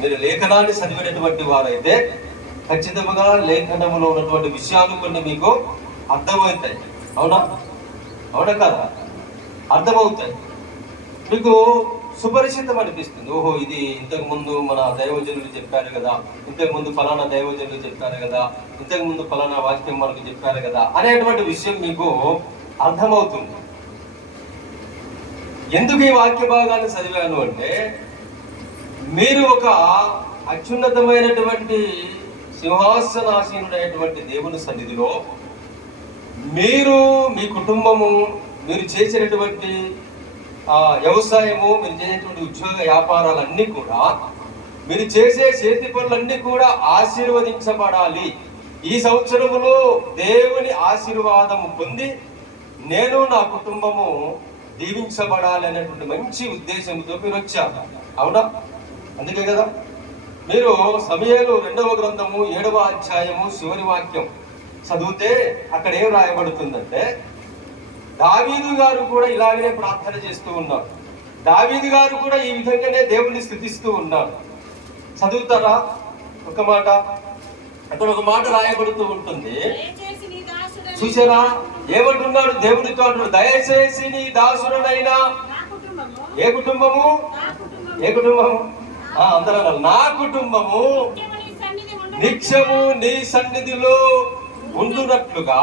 మీరు లేఖనాన్ని చదివినటువంటి వారైతే ఖచ్చితంగా లేఖనములో ఉన్నటువంటి విషయాలు కొన్ని మీకు అర్థమవుతాయి. అవునా అవునా కదా? అర్థమవుతాయి, మీకు సుపరిచితం అనిపిస్తుంది. ఓహో, ఇది ఇంతకు ముందు మన దైవజనులు చెప్పారు కదా, ఇంతకు ముందు ఫలానా దైవజనులు చెప్పారు కదా, ఇంతకు ముందు ఫలానా వాక్యం మనకు చెప్పారు కదా అనేటువంటి విషయం మీకు అర్థమవుతుంది. ఎందుకు ఈ వాక్య భాగాన్ని చదివాను అంటే, మీరు ఒక అత్యున్నతమైనటువంటి సింహాసనాసీనుడైనటువంటి దేవుని సన్నిధిలో మీరు, మీ కుటుంబము, మీరు చేసినటువంటి వ్యవసాయము, మీరు చేసేటువంటి ఉద్యోగ వ్యాపారాలన్నీ కూడా, మీరు చేసే చేతి పనులన్నీ కూడా ఆశీర్వదించబడాలి. ఈ సంవత్సరములో దేవుని ఆశీర్వాదము పొంది నేను, నా కుటుంబము దీవించబడాలి అనేటువంటి మంచి ఉద్దేశంతో మీరు వచ్చారు. అవునా? అందుకే కదా మీరు సమూయేలు 2వ గ్రంథము 7వ అధ్యాయము చివరి వాక్యం చదివితే అక్కడ ఏం రాయబడుతుందంటే, దావీదు గారు కూడా ఇలాగనే ప్రార్థన చేస్తూ ఉన్నారు. దావీదు గారు కూడా ఈ విధంగానే దేవుణ్ణి స్తుతిస్తూ ఉన్నారు. చదువుతారా ఒక మాట? అక్కడ ఒక మాట రాయబడుతూ ఉంటుంది. చూసారా ఏమంటున్నాడు దేవునితో? అంటున్నాడు, దయచేసి నీ దాసుడనైనా. ఏ కుటుంబము? ఏ కుటుంబము? అందరూ నా కుటుంబము నిత్యము నీ సన్నిధిలో ఉండునట్లుగా.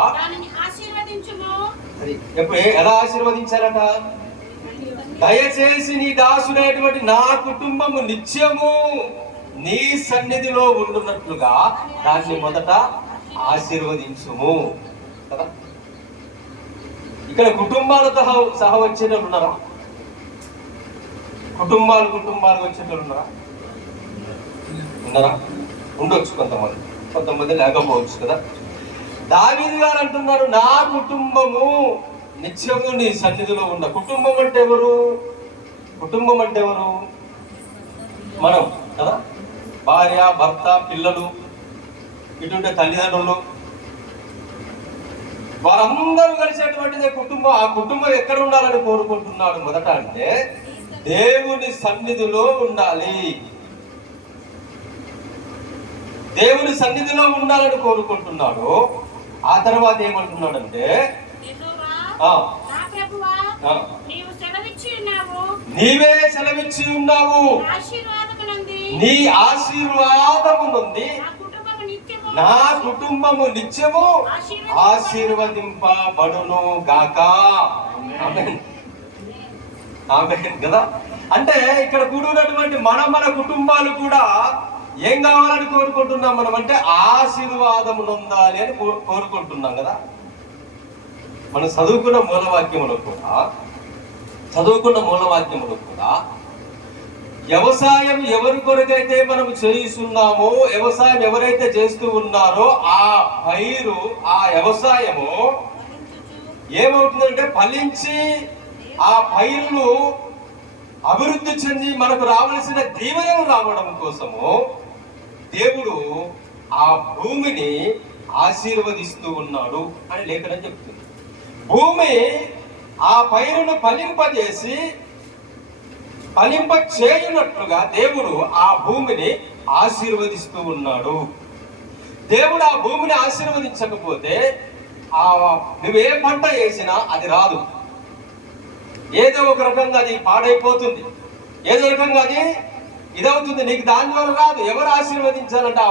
ఎప్పుడు ఎలా ఆశీర్వదించారట? దయచేసి నీ దాసుడైనటువంటి నా కుటుంబము నిత్యము నీ సన్నిధిలో ఉండునట్లుగా దాన్ని మొదట ఆశీర్వదించుము కదా. ఇక్కడ కుటుంబాలతో సహా వచ్చేటోళ్ళు ఉన్నారా? కుటుంబాలు వచ్చేటోళ్ళు ఉన్నారా? ఉండొచ్చు, కొంతమంది లేకపోవచ్చు కదా. దావీదు గారు అంటున్నారు, నా కుటుంబము నిత్యము నీ సన్నిధిలో ఉన్న. కుటుంబం అంటే ఎవరు? కుటుంబం అంటే ఎవరు? మనం కదా. భార్య, భర్త, పిల్లలు, ఇటుంటే తల్లిదండ్రులు, వారందరూ కలిసేటువంటిదే కుటుంబం. ఆ కుటుంబం ఎక్కడ ఉండాలని కోరుకుంటున్నాడు మొదట అంటే, దేవుని సన్నిధిలో ఉండాలి. దేవుని సన్నిధిలో ఉండాలని కోరుకుంటున్నాడు. ఆ తర్వాత ఏమంటున్నాడంటే, నీవే సెలవిచ్చి ఉన్నావు, నీ ఆశీర్వాదము నుండి నా కుటుంబము నిత్యము ఆశీర్వదింపబడును గాక. ఆమేన్, ఆమేన్ కదా. అంటే ఇక్కడ కూడినటువంటి మన కుటుంబాలు కూడా ఏం కావాలని కోరుకుంటున్నాం మనం అంటే, ఆశీర్వాదము నొందాలి అని కోరుకుంటున్నాం కదా. మనం చదువుకున్న మూలవాక్యములు కూడా వ్యవసాయం ఎవరి కొరకైతే మనం చేయిస్తున్నామో, వ్యవసాయం ఎవరైతే చేస్తూ ఉన్నారో ఆ పైరు, ఆ వ్యవసాయము ఏమవుతుందంటే ఫలించి ఆ పైర్లు అభివృద్ధి చెంది మనకు రావలసిన దీవెనలు రావడం కోసము దేవుడు ఆ భూమిని ఆశీర్వదిస్తూ ఉన్నాడు అని లేఖనం చెప్తుంది. భూమి ఆ పైరును ఫలింప చేయునట్లుగా దేవుడు ఆ భూమిని ఆశీర్వదిస్తూ ఉన్నాడు. దేవుడు ఆ భూమిని ఆశీర్వదించకపోతే నువ్వే పంట వేసినా అది రాదు. ఏదో ఒక రకంగా అది పాడైపోతుంది, ఏదో రకంగా అది ఇదవుతుంది. నీకు దాని వల్ల రాదు. ఎవరు ఆశీర్వదించాలంటే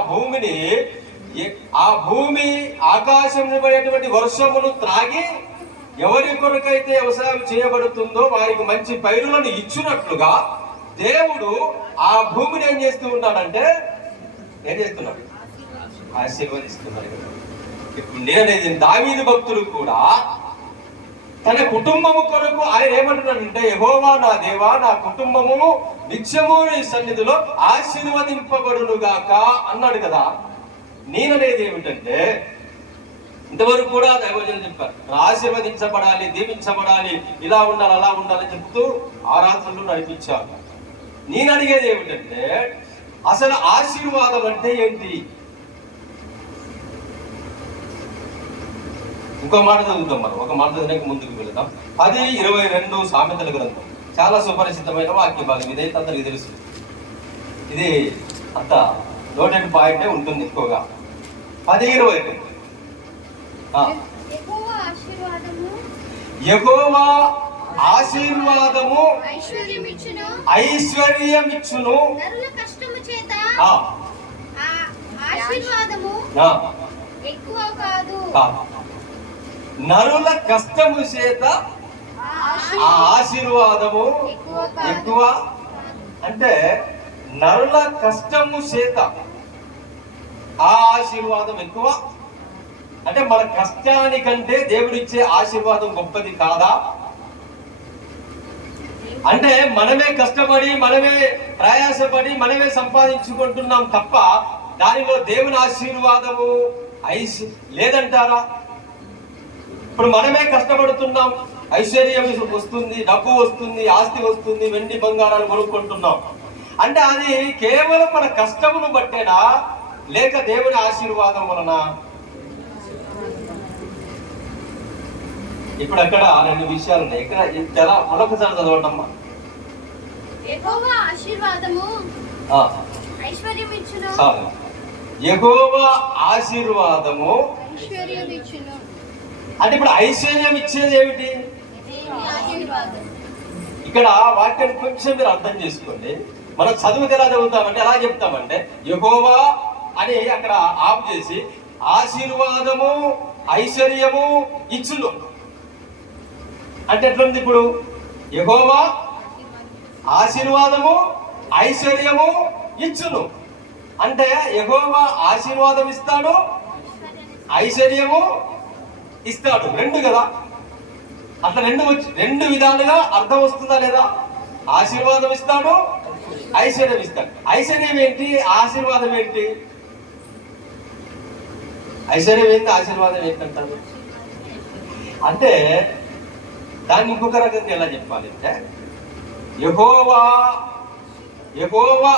ఆ భూమి ఆకాశం పడేటువంటి వర్షమును త్రాగి ఎవరి కొరకైతే వ్యవసాయం చేయబడుతుందో వారికి మంచి పైరులను ఇచ్చినట్లుగా దేవుడు ఆ భూమిని ఏం చేస్తూ ఉన్నాడంటే, ఏం చేస్తున్నాడు? ఆశీర్వదిస్తున్నాడు. ఇప్పుడు నేననేది దావీదు భక్తుడు కూడా తన కుటుంబము కొరకు ఆయన ఏమంటున్నాడంటే, యెహోవా నా దేవా, నా కుటుంబము నిత్యము నీ సన్నిధిలో ఆశీర్వదింపబడునుగాక అన్నాడు కదా. నేననేది ఏమిటంటే, ఇంతవరకు కూడా దైవజనులు చెప్పారు, ఆశీర్వదించబడాలి, దీవించబడాలి, ఇలా ఉండాలి, అలా ఉండాలని చెప్తూ ఆరాధనలు నడిపించారు. నేను అడిగేది ఏమిటంటే, అసలు ఆశీర్వాదం అంటే ఏంటి? ఇంకో మాట చదువుతాం. మనం ఒక మాట చదివినాక ముందుకు వెళదాం. 10:22 సామెతల గ్రంథం చాలా సుపరిచితమైన వాక్య భాగం. ఇదైతే అందరికి తెలుసు. ఇది అంత నోటెడ్ పాయింటే ఉంటుంది ఎక్కువగా. 10-20 యెహోవా ఆశీర్వాదము ఐశ్వర్యమిచ్చును, నరుల కష్టము చేత ఆ ఆశీర్వాదము ఎక్కువ. అంటే నరుల కష్టము చేత ఆ ఆశీర్వాదం ఎక్కువ. అంటే మన కష్టానికంటే దేవుడిచ్చే ఆశీర్వాదం గొప్పది కాదా? అంటే మనమే కష్టపడి, మనమే ప్రయాసపడి, మనమే సంపాదించుకుంటున్నాం తప్ప దానిలో దేవుని ఆశీర్వాదము లేదంటారా? ఇప్పుడు మనమే కష్టపడుతున్నాం, ఐశ్వర్యం వస్తుంది, డబ్బు వస్తుంది, ఆస్తి వస్తుంది, వెండి బంగారాలు కొనుక్కుంటున్నాం. అంటే అది కేవలం మన కష్టమును బట్టేనా, లేక దేవుని ఆశీర్వాదం వలన? ఇప్పుడు అక్కడ 2 విషయాలు ఉన్నాయి. ఇక్కడ ఎలా మరొకసారి చదవటమ్మా. యెహోవా ఆశీర్వాదము ఐశ్వర్యమిచ్చును. యెహోవా ఆశీర్వాదము ఐశ్వర్యమిచ్చును. అంటే ఇప్పుడు ఐశ్వర్యం ఇచ్చేది ఏమిటి? ఇక్కడ వాక్యాన్ని కొంచెం మీరు అర్థం చేసుకోండి. మనం చదువుకి ఎలా చదువుతామంటే ఎలా చెప్తామంటే యెహోవా అని అక్కడ ఆఫ్ చేసి ఆశీర్వాదము ఐశ్వర్యము ఇచ్చును అంటే ఎట్లుంది? ఇప్పుడు యెహోవా ఆశీర్వాదము ఐశ్వర్యము ఇచ్చును అంటే యెహోవా ఆశీర్వాదం ఇస్తాడు, ఐశ్వర్యము ఇస్తాడు. 2 కదా, అట్లా 2 విధాలుగా అర్థం వస్తుందా లేదా? ఆశీర్వాదం ఇస్తాడు, ఐశ్వర్యం ఇస్తాడు. ఐశ్వర్యం ఏంటి, ఆశీర్వాదం ఏంటి? ఐశ్వర్యం ఏంటి, ఆశీర్వాదం ఏంటంటారు? అంటే దాన్ని ఇంకొక రకంగా ఎలా చెప్పాలి అంటే యెహోవా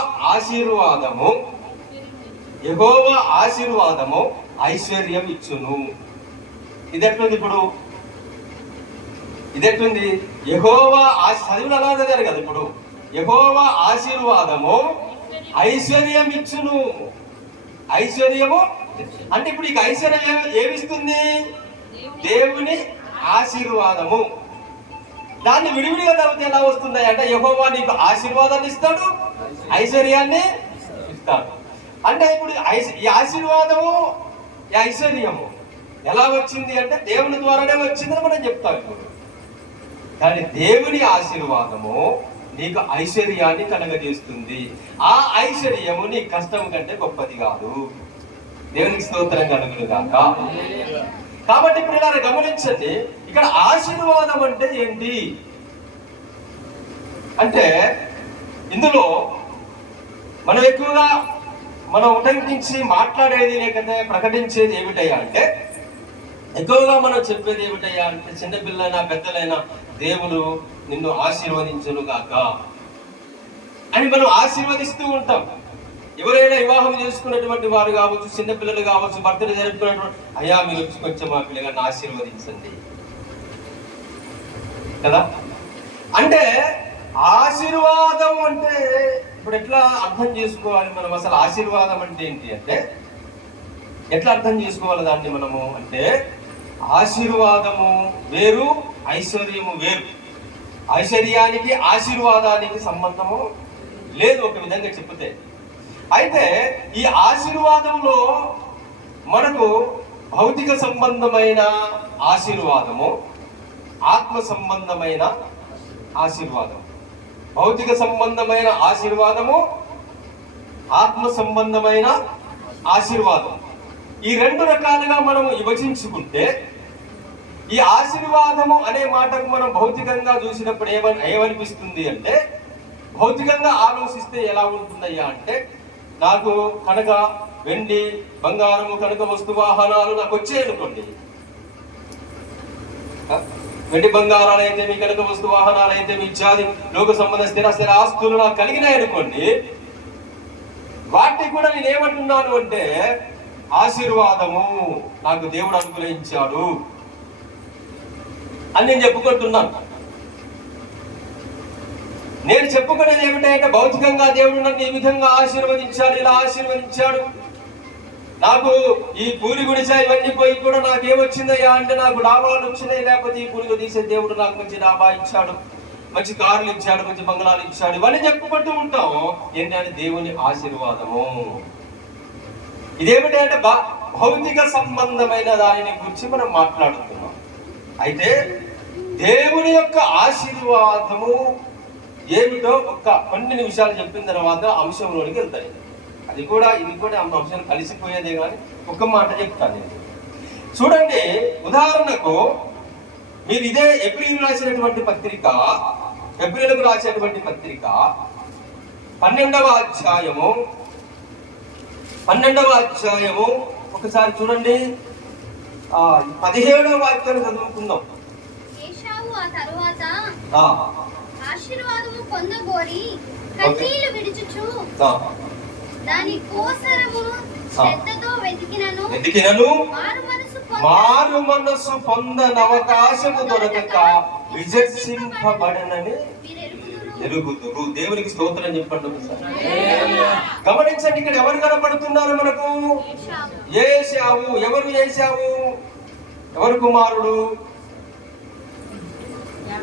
ఆశీర్వాదము ఐశ్వర్యం ఇచ్చును. ఇదెట్లుంది? ఇప్పుడు ఇదెట్లుంది? యెహోవా చదువులు అలా చదివారు కదా. ఇప్పుడు యెహోవా ఆశీర్వాదము ఐశ్వర్యం ఇచ్చును, ఐశ్వర్యము అంటే ఇప్పుడు ఈ ఐశ్వర్యం ఏమిస్తుంది? దేవుని ఆశీర్వాదము. దాన్ని విడివిడిగా చదివితే ఎలా వస్తున్నాయి అంటే యెహోవా నీకు ఆశీర్వాదాన్ని ఇస్తాడు, ఐశ్వర్యాన్ని ఇస్తాడు. అంటే ఇప్పుడు ఈ ఆశీర్వాదము ఈ ఐశ్వర్యము ఎలా వచ్చింది అంటే దేవుని ద్వారానే వచ్చిందని మనం చెప్తాం ఇప్పుడు. కానీ దేవుని ఆశీర్వాదము నీకు ఐశ్వర్యాన్ని కలగజేస్తుంది. ఆ ఐశ్వర్యము నీ కష్టం కంటే గొప్పది కాదు. దేవునికి స్తోత్రం కలుగును గాక. కాబట్టి ఇప్పుడు ఇలా గమనించండి, ఇక్కడ ఆశీర్వాదం అంటే ఏంటి అంటే ఇందులో మనం ఎక్కువగా మనం ఉటంకించి మాట్లాడేది లేకపోతే ప్రకటించేది ఏమిటయ్యా అంటే ఎక్కువగా మనం చెప్పేది ఏమిటయ్యా అంటే చిన్నపిల్లైనా పెద్దలైనా దేవుడు నిన్ను ఆశీర్వదించును గాక అని మనం ఆశీర్వదిస్తూ ఉంటాం. ఎవరైనా వివాహం చేసుకున్నటువంటి వారు కావచ్చు, చిన్నపిల్లలు కావచ్చు, బర్త్డే జరుపుకున్నటువంటి అయ్యా మీరు వచ్చి కొంచెం మా పిల్లగాన్ని ఆశీర్వదించండి కదా. అంటే ఆశీర్వాదం అంటే ఇప్పుడు ఎట్లా అర్థం చేసుకోవాలి మనం? అసలు ఆశీర్వాదం అంటే ఏంటి అంటే ఎట్లా అర్థం చేసుకోవాలి దాన్ని మనము అంటే ఆశీర్వాదము వేరు, ఐశ్వర్యము వేరు. ఐశ్వర్యానికి ఆశీర్వాదానికి సంబంధము లేదు ఒక విధంగా చెప్తే. అయితే ఈ ఆశీర్వాదంలో మనకు భౌతిక సంబంధమైన ఆశీర్వాదము, ఆత్మ సంబంధమైన ఆశీర్వాదం. భౌతిక సంబంధమైన ఆశీర్వాదము, ఆత్మ సంబంధమైన ఆశీర్వాదం. ఈ 2 రకాలుగా మనము విభజించుకుంటే ఈ ఆశీర్వాదము అనే మాటకు మనం భౌతికంగా చూసినప్పుడు ఏమనిపిస్తుంది అంటే భౌతికంగా ఆలోచిస్తే ఎలా ఉంటుందయ్యా అంటే నాకు కనుక వెండి బంగారము కనుక వస్తు వాహనాలు నాకు వచ్చాయనుకోండి, వెండి బంగారాలు అయితే మీ కనుక వస్తు వాహనాలు అయితే మీ ఇత్యాది లోక సంబంధ స్థిర ఆస్తులు నాకు కలిగినాయి అనుకోండి, వాటిని కూడా నేను ఏమంటున్నాను అంటే ఆశీర్వాదము నాకు దేవుడు అనుగ్రహించాడు అని నేను చెప్పుకుంటున్నాను. నేను చెప్పుకునేది ఏమిటంటే భౌతికంగా దేవుడు నన్ను ఈ విధంగా ఆశీర్వదించాడు, ఇలా ఆశీర్వదించాడు, నాకు ఈ పూరి గుడిసా ఇవన్నీ పోయి కూడా నాకు ఏమొచ్చిందయ్యా అంటే నాకు డాబాలు వచ్చినాయి, లేకపోతే ఈ పూరిగా తీసే దేవుడు నాకు మంచి డాబా ఇచ్చాడు, మంచి కార్లు ఇచ్చాడు, మంచి బంగ్లాలు ఇచ్చాడు, ఇవన్నీ చెప్పుకుంటూ ఉంటాం. ఏంటంటే దేవుని ఆశీర్వాదము. ఇదేమిటంటే భౌతిక సంబంధమైన దానిని గురించి మనం మాట్లాడుతున్నాం. అయితే దేవుని యొక్క ఆశీర్వాదము ఏమిటో కొన్ని నిమిషాలు చెప్పిన తర్వాత అంశంలోనికి వెళ్తాయి. ఇది కూడా అంశం కలిసిపోయేదే, కానీ ఒక్క మాట చెప్తాను నేను. చూడండి, ఉదాహరణకు మీరు ఇదే ఏప్రిల్కు రాసినటువంటి పత్రిక 12వ అధ్యాయము ఒకసారి చూడండి, 17వ వాక్యాన్ని చదువుకుందాం. ఏశావు ఆ తరువాత ఆశీర్వాదము పొందగోరి కన్నీళ్లు విడుచుచు దాని కోసరము శ్రద్ధతో వెతికినను మారు మనసు పొందనవకాశము దొరకక విజర్షింపబడనని ఎరుగుదురు. దేవునికి స్తోత్రం చెప్పండి ఒకసారి. గమనించండి, ఇక్కడ ఎవరు కనపడుతున్నారు మనకు? ఏశావు. ఎవరు ఏశావు? ఎవరి కుమారుడు?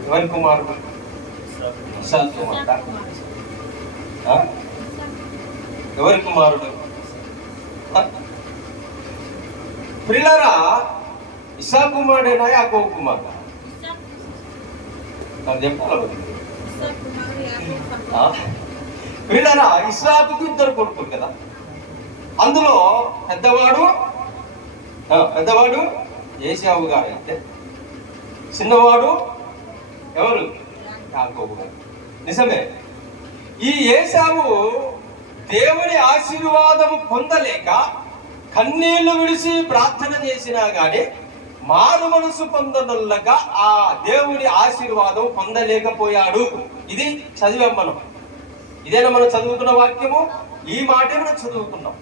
ఎవరి కుమారుడు? ప్రియులారా, ఇస్సాకు కుమారుడేనా యాకోబు కుమారుడా? ప్రియులారా, ఇస్సాకుకు ఇద్దరు కొడుకులు కదా. అందులో పెద్దవాడు ఏశావు గారు అయితే చిన్నవాడు ఎవరు? యాకోబు గారు. నిజమే. ఈ ఏశావు దేవుని ఆశీర్వాదము పొందలేక కన్నీళ్లు విడిచి ప్రార్థన చేసినా గాని మారు మనసు పొందనుల్లగా ఆ దేవుని ఆశీర్వాదం పొందలేకపోయాడు. ఇది చదివాం మనం. ఇదేనా మనం చదువుకున్న వాక్యము? ఈ మాటే మనం చదువుకున్నాం.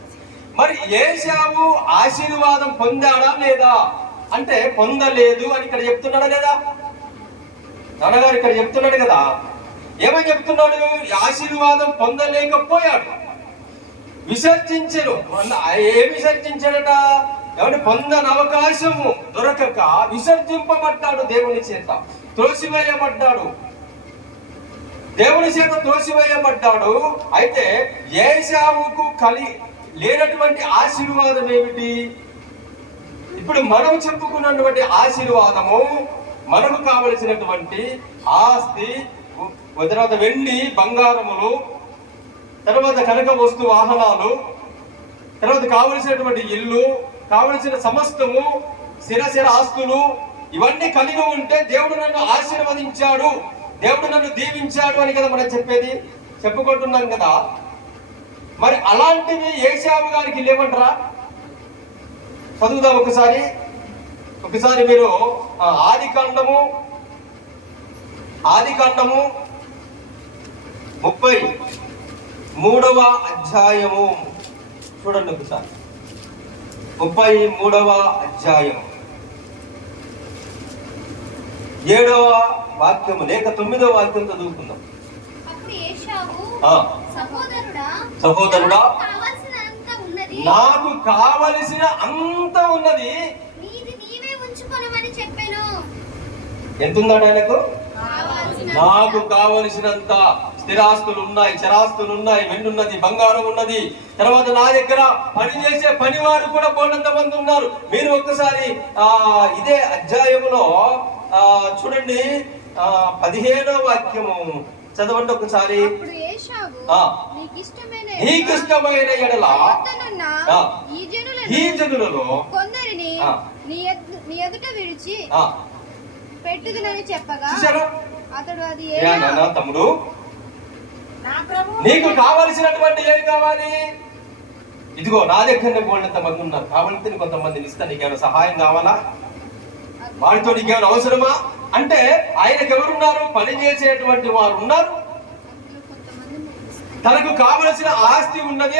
మరి ఏశావు ఆశీర్వాదం పొందాడా లేదా అంటే పొందలేదు అని ఇక్కడ చెప్తున్నాడా లేదా? నాన్నగారు ఇక్కడ చెప్తున్నాడు కదా. ఏమని చెప్తున్నాడు? ఆశీర్వాదం పొందలేకపోయాడు, విసర్జించను. ఏం విసర్జించాడట? ఎవరి పొందని అవకాశము దొరకక విసర్జింపబడ్డాడు, దేవుని చేత త్రోసివేయబడ్డాడు, దేవుని చేత త్రోసివేయబడ్డాడు. అయితే ఏశావుకు లేనటువంటి ఆశీర్వాదం ఏమిటి? ఇప్పుడు మనం చెప్పుకున్నటువంటి ఆశీర్వాదము, మనకు కావలసినటువంటి ఆస్తి, తర్వాత వెండి బంగారములు, తర్వాత కనక వస్తు వాహనాలు, తర్వాత కావలసినటువంటి ఇల్లు, కావలసిన సమస్తము, స్థిర ఆస్తులు, ఇవన్నీ కలిగి ఉంటే దేవుడు నన్ను ఆశీర్వదించాడు, దేవుడు నన్ను దీవించాడు అని కదా మనం చెప్పుకుంటున్నాం కదా. మరి అలాంటివి ఏశావు గారికి లేవంటారా? చదువుదాం ఒకసారి మీరు ఆదికాండము 33వ అధ్యాయము చూడండి ఒకసారి. 33వ అధ్యాయం 7వ వాక్యము లేక 9వ వాక్యం చదువుకుందాం. సహోదరుడా, నాకు కావలసిన అంత ఉన్నది ఎంత ఉందట ఆయనకు? నాకు కావలసినంత స్థిరాస్తులు ఉన్నాయి, చరాస్తులు ఉన్నాయి, వెండి ఉన్నది, బంగారం ఉన్నది. తర్వాత నా దగ్గర పనిచేసే పనివారు కూడా బోల్డంత మంది ఉన్నారు. మీరు ఒక్కసారి ఇదే అధ్యాయములో చూడండి, 15వ వాక్యము చదవండి ఒకసారి. నీకిష్టమైన ఎడల ఈ జనులలో కొందరిని నీ ఎదుట విడిచి పెట్టుదునని చెప్పగా అతడు అది తమ్ముడు నీకు కావలసినటువంటి ఏం కావాలి? ఇదిగో నా దగ్గర బోల్డంత మంది ఉన్నారు, కావాలంటే కొంతమందిని ఇస్తాను, నీకేమైనా సహాయం కావాలా? వారితో నీకేమైనా అవసరమా అంటే ఆయనకు ఎవరున్నారు? పని చేసేటువంటి వారు ఉన్నారు. తనకు కావలసిన ఆస్తి ఉన్నది,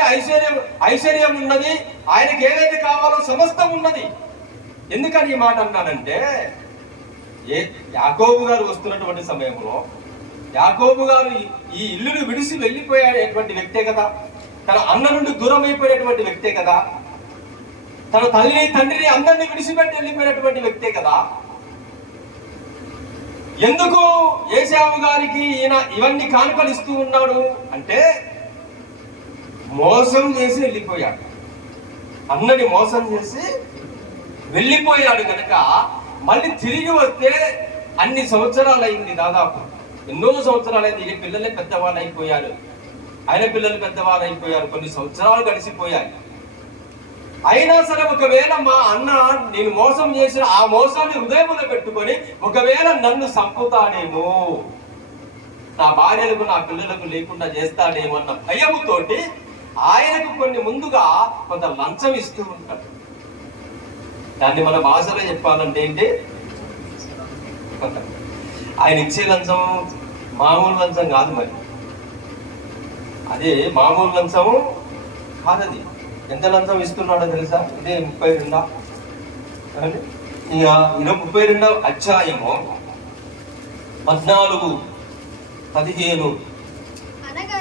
ఐశ్వర్యం ఉన్నది, ఆయనకి ఏదైతే కావాలో సమస్తం ఉన్నది. ఎందుకని ఈ మాట అన్నానంటే, యాకోబు గారు వస్తున్నటువంటి సమయంలో యాకోబు గారు ఈ ఇల్లును విడిసి వెళ్ళిపోయేటువంటి వ్యక్తే కదా, తన అన్న నుండి దూరం అయిపోయినటువంటి వ్యక్తే కదా, తన తల్లిని తండ్రిని అందరినీ విడిచిపెట్టి వెళ్ళిపోయినటువంటి వ్యక్తే కదా. ఎందుకు ఏశావు గారికి ఈయన ఇవన్నీ కానుకలు ఇస్తూ ఉన్నాడు అంటే, మోసం చేసి వెళ్ళిపోయాడు, అన్నని మోసం చేసి వెళ్ళిపోయాడు కనుక మళ్ళీ తిరిగి వస్తే అన్ని సంవత్సరాలు అయింది, దాదాపు ఎన్నో సంవత్సరాలు అయింది. ఈ పిల్లలే పెద్దవాళ్ళు అయిపోయారు, ఆయన పిల్లలు పెద్దవాళ్ళు అయిపోయారు, కొన్ని సంవత్సరాలు గడిచిపోయాయి. అయినా సరే ఒకవేళ మా అన్న నేను మోసం చేసిన ఆ మోసాన్ని హృదయంలో పెట్టుకొని ఒకవేళ నన్ను చంపుతాడేమో, నా భార్యలకు నా పిల్లలకు లేకుండా చేస్తాడేమో అన్న భయముతోటి ఆయనకు కొన్ని ముందుగా కొంత లంచం ఇస్తూ ఉంటాడు. దాన్ని మన భాషలో చెప్పాలంటే ఏంటి, ఆయన ఇచ్చే లంచం మామూలు లంచం కాదు, మరి అదే మామూలు లంచము కాదది. ఎంత లంచం ఇస్తున్నాడో తెలుసా? ఇదే 32 ఇక 32వ అధ్యాయము 14, 15,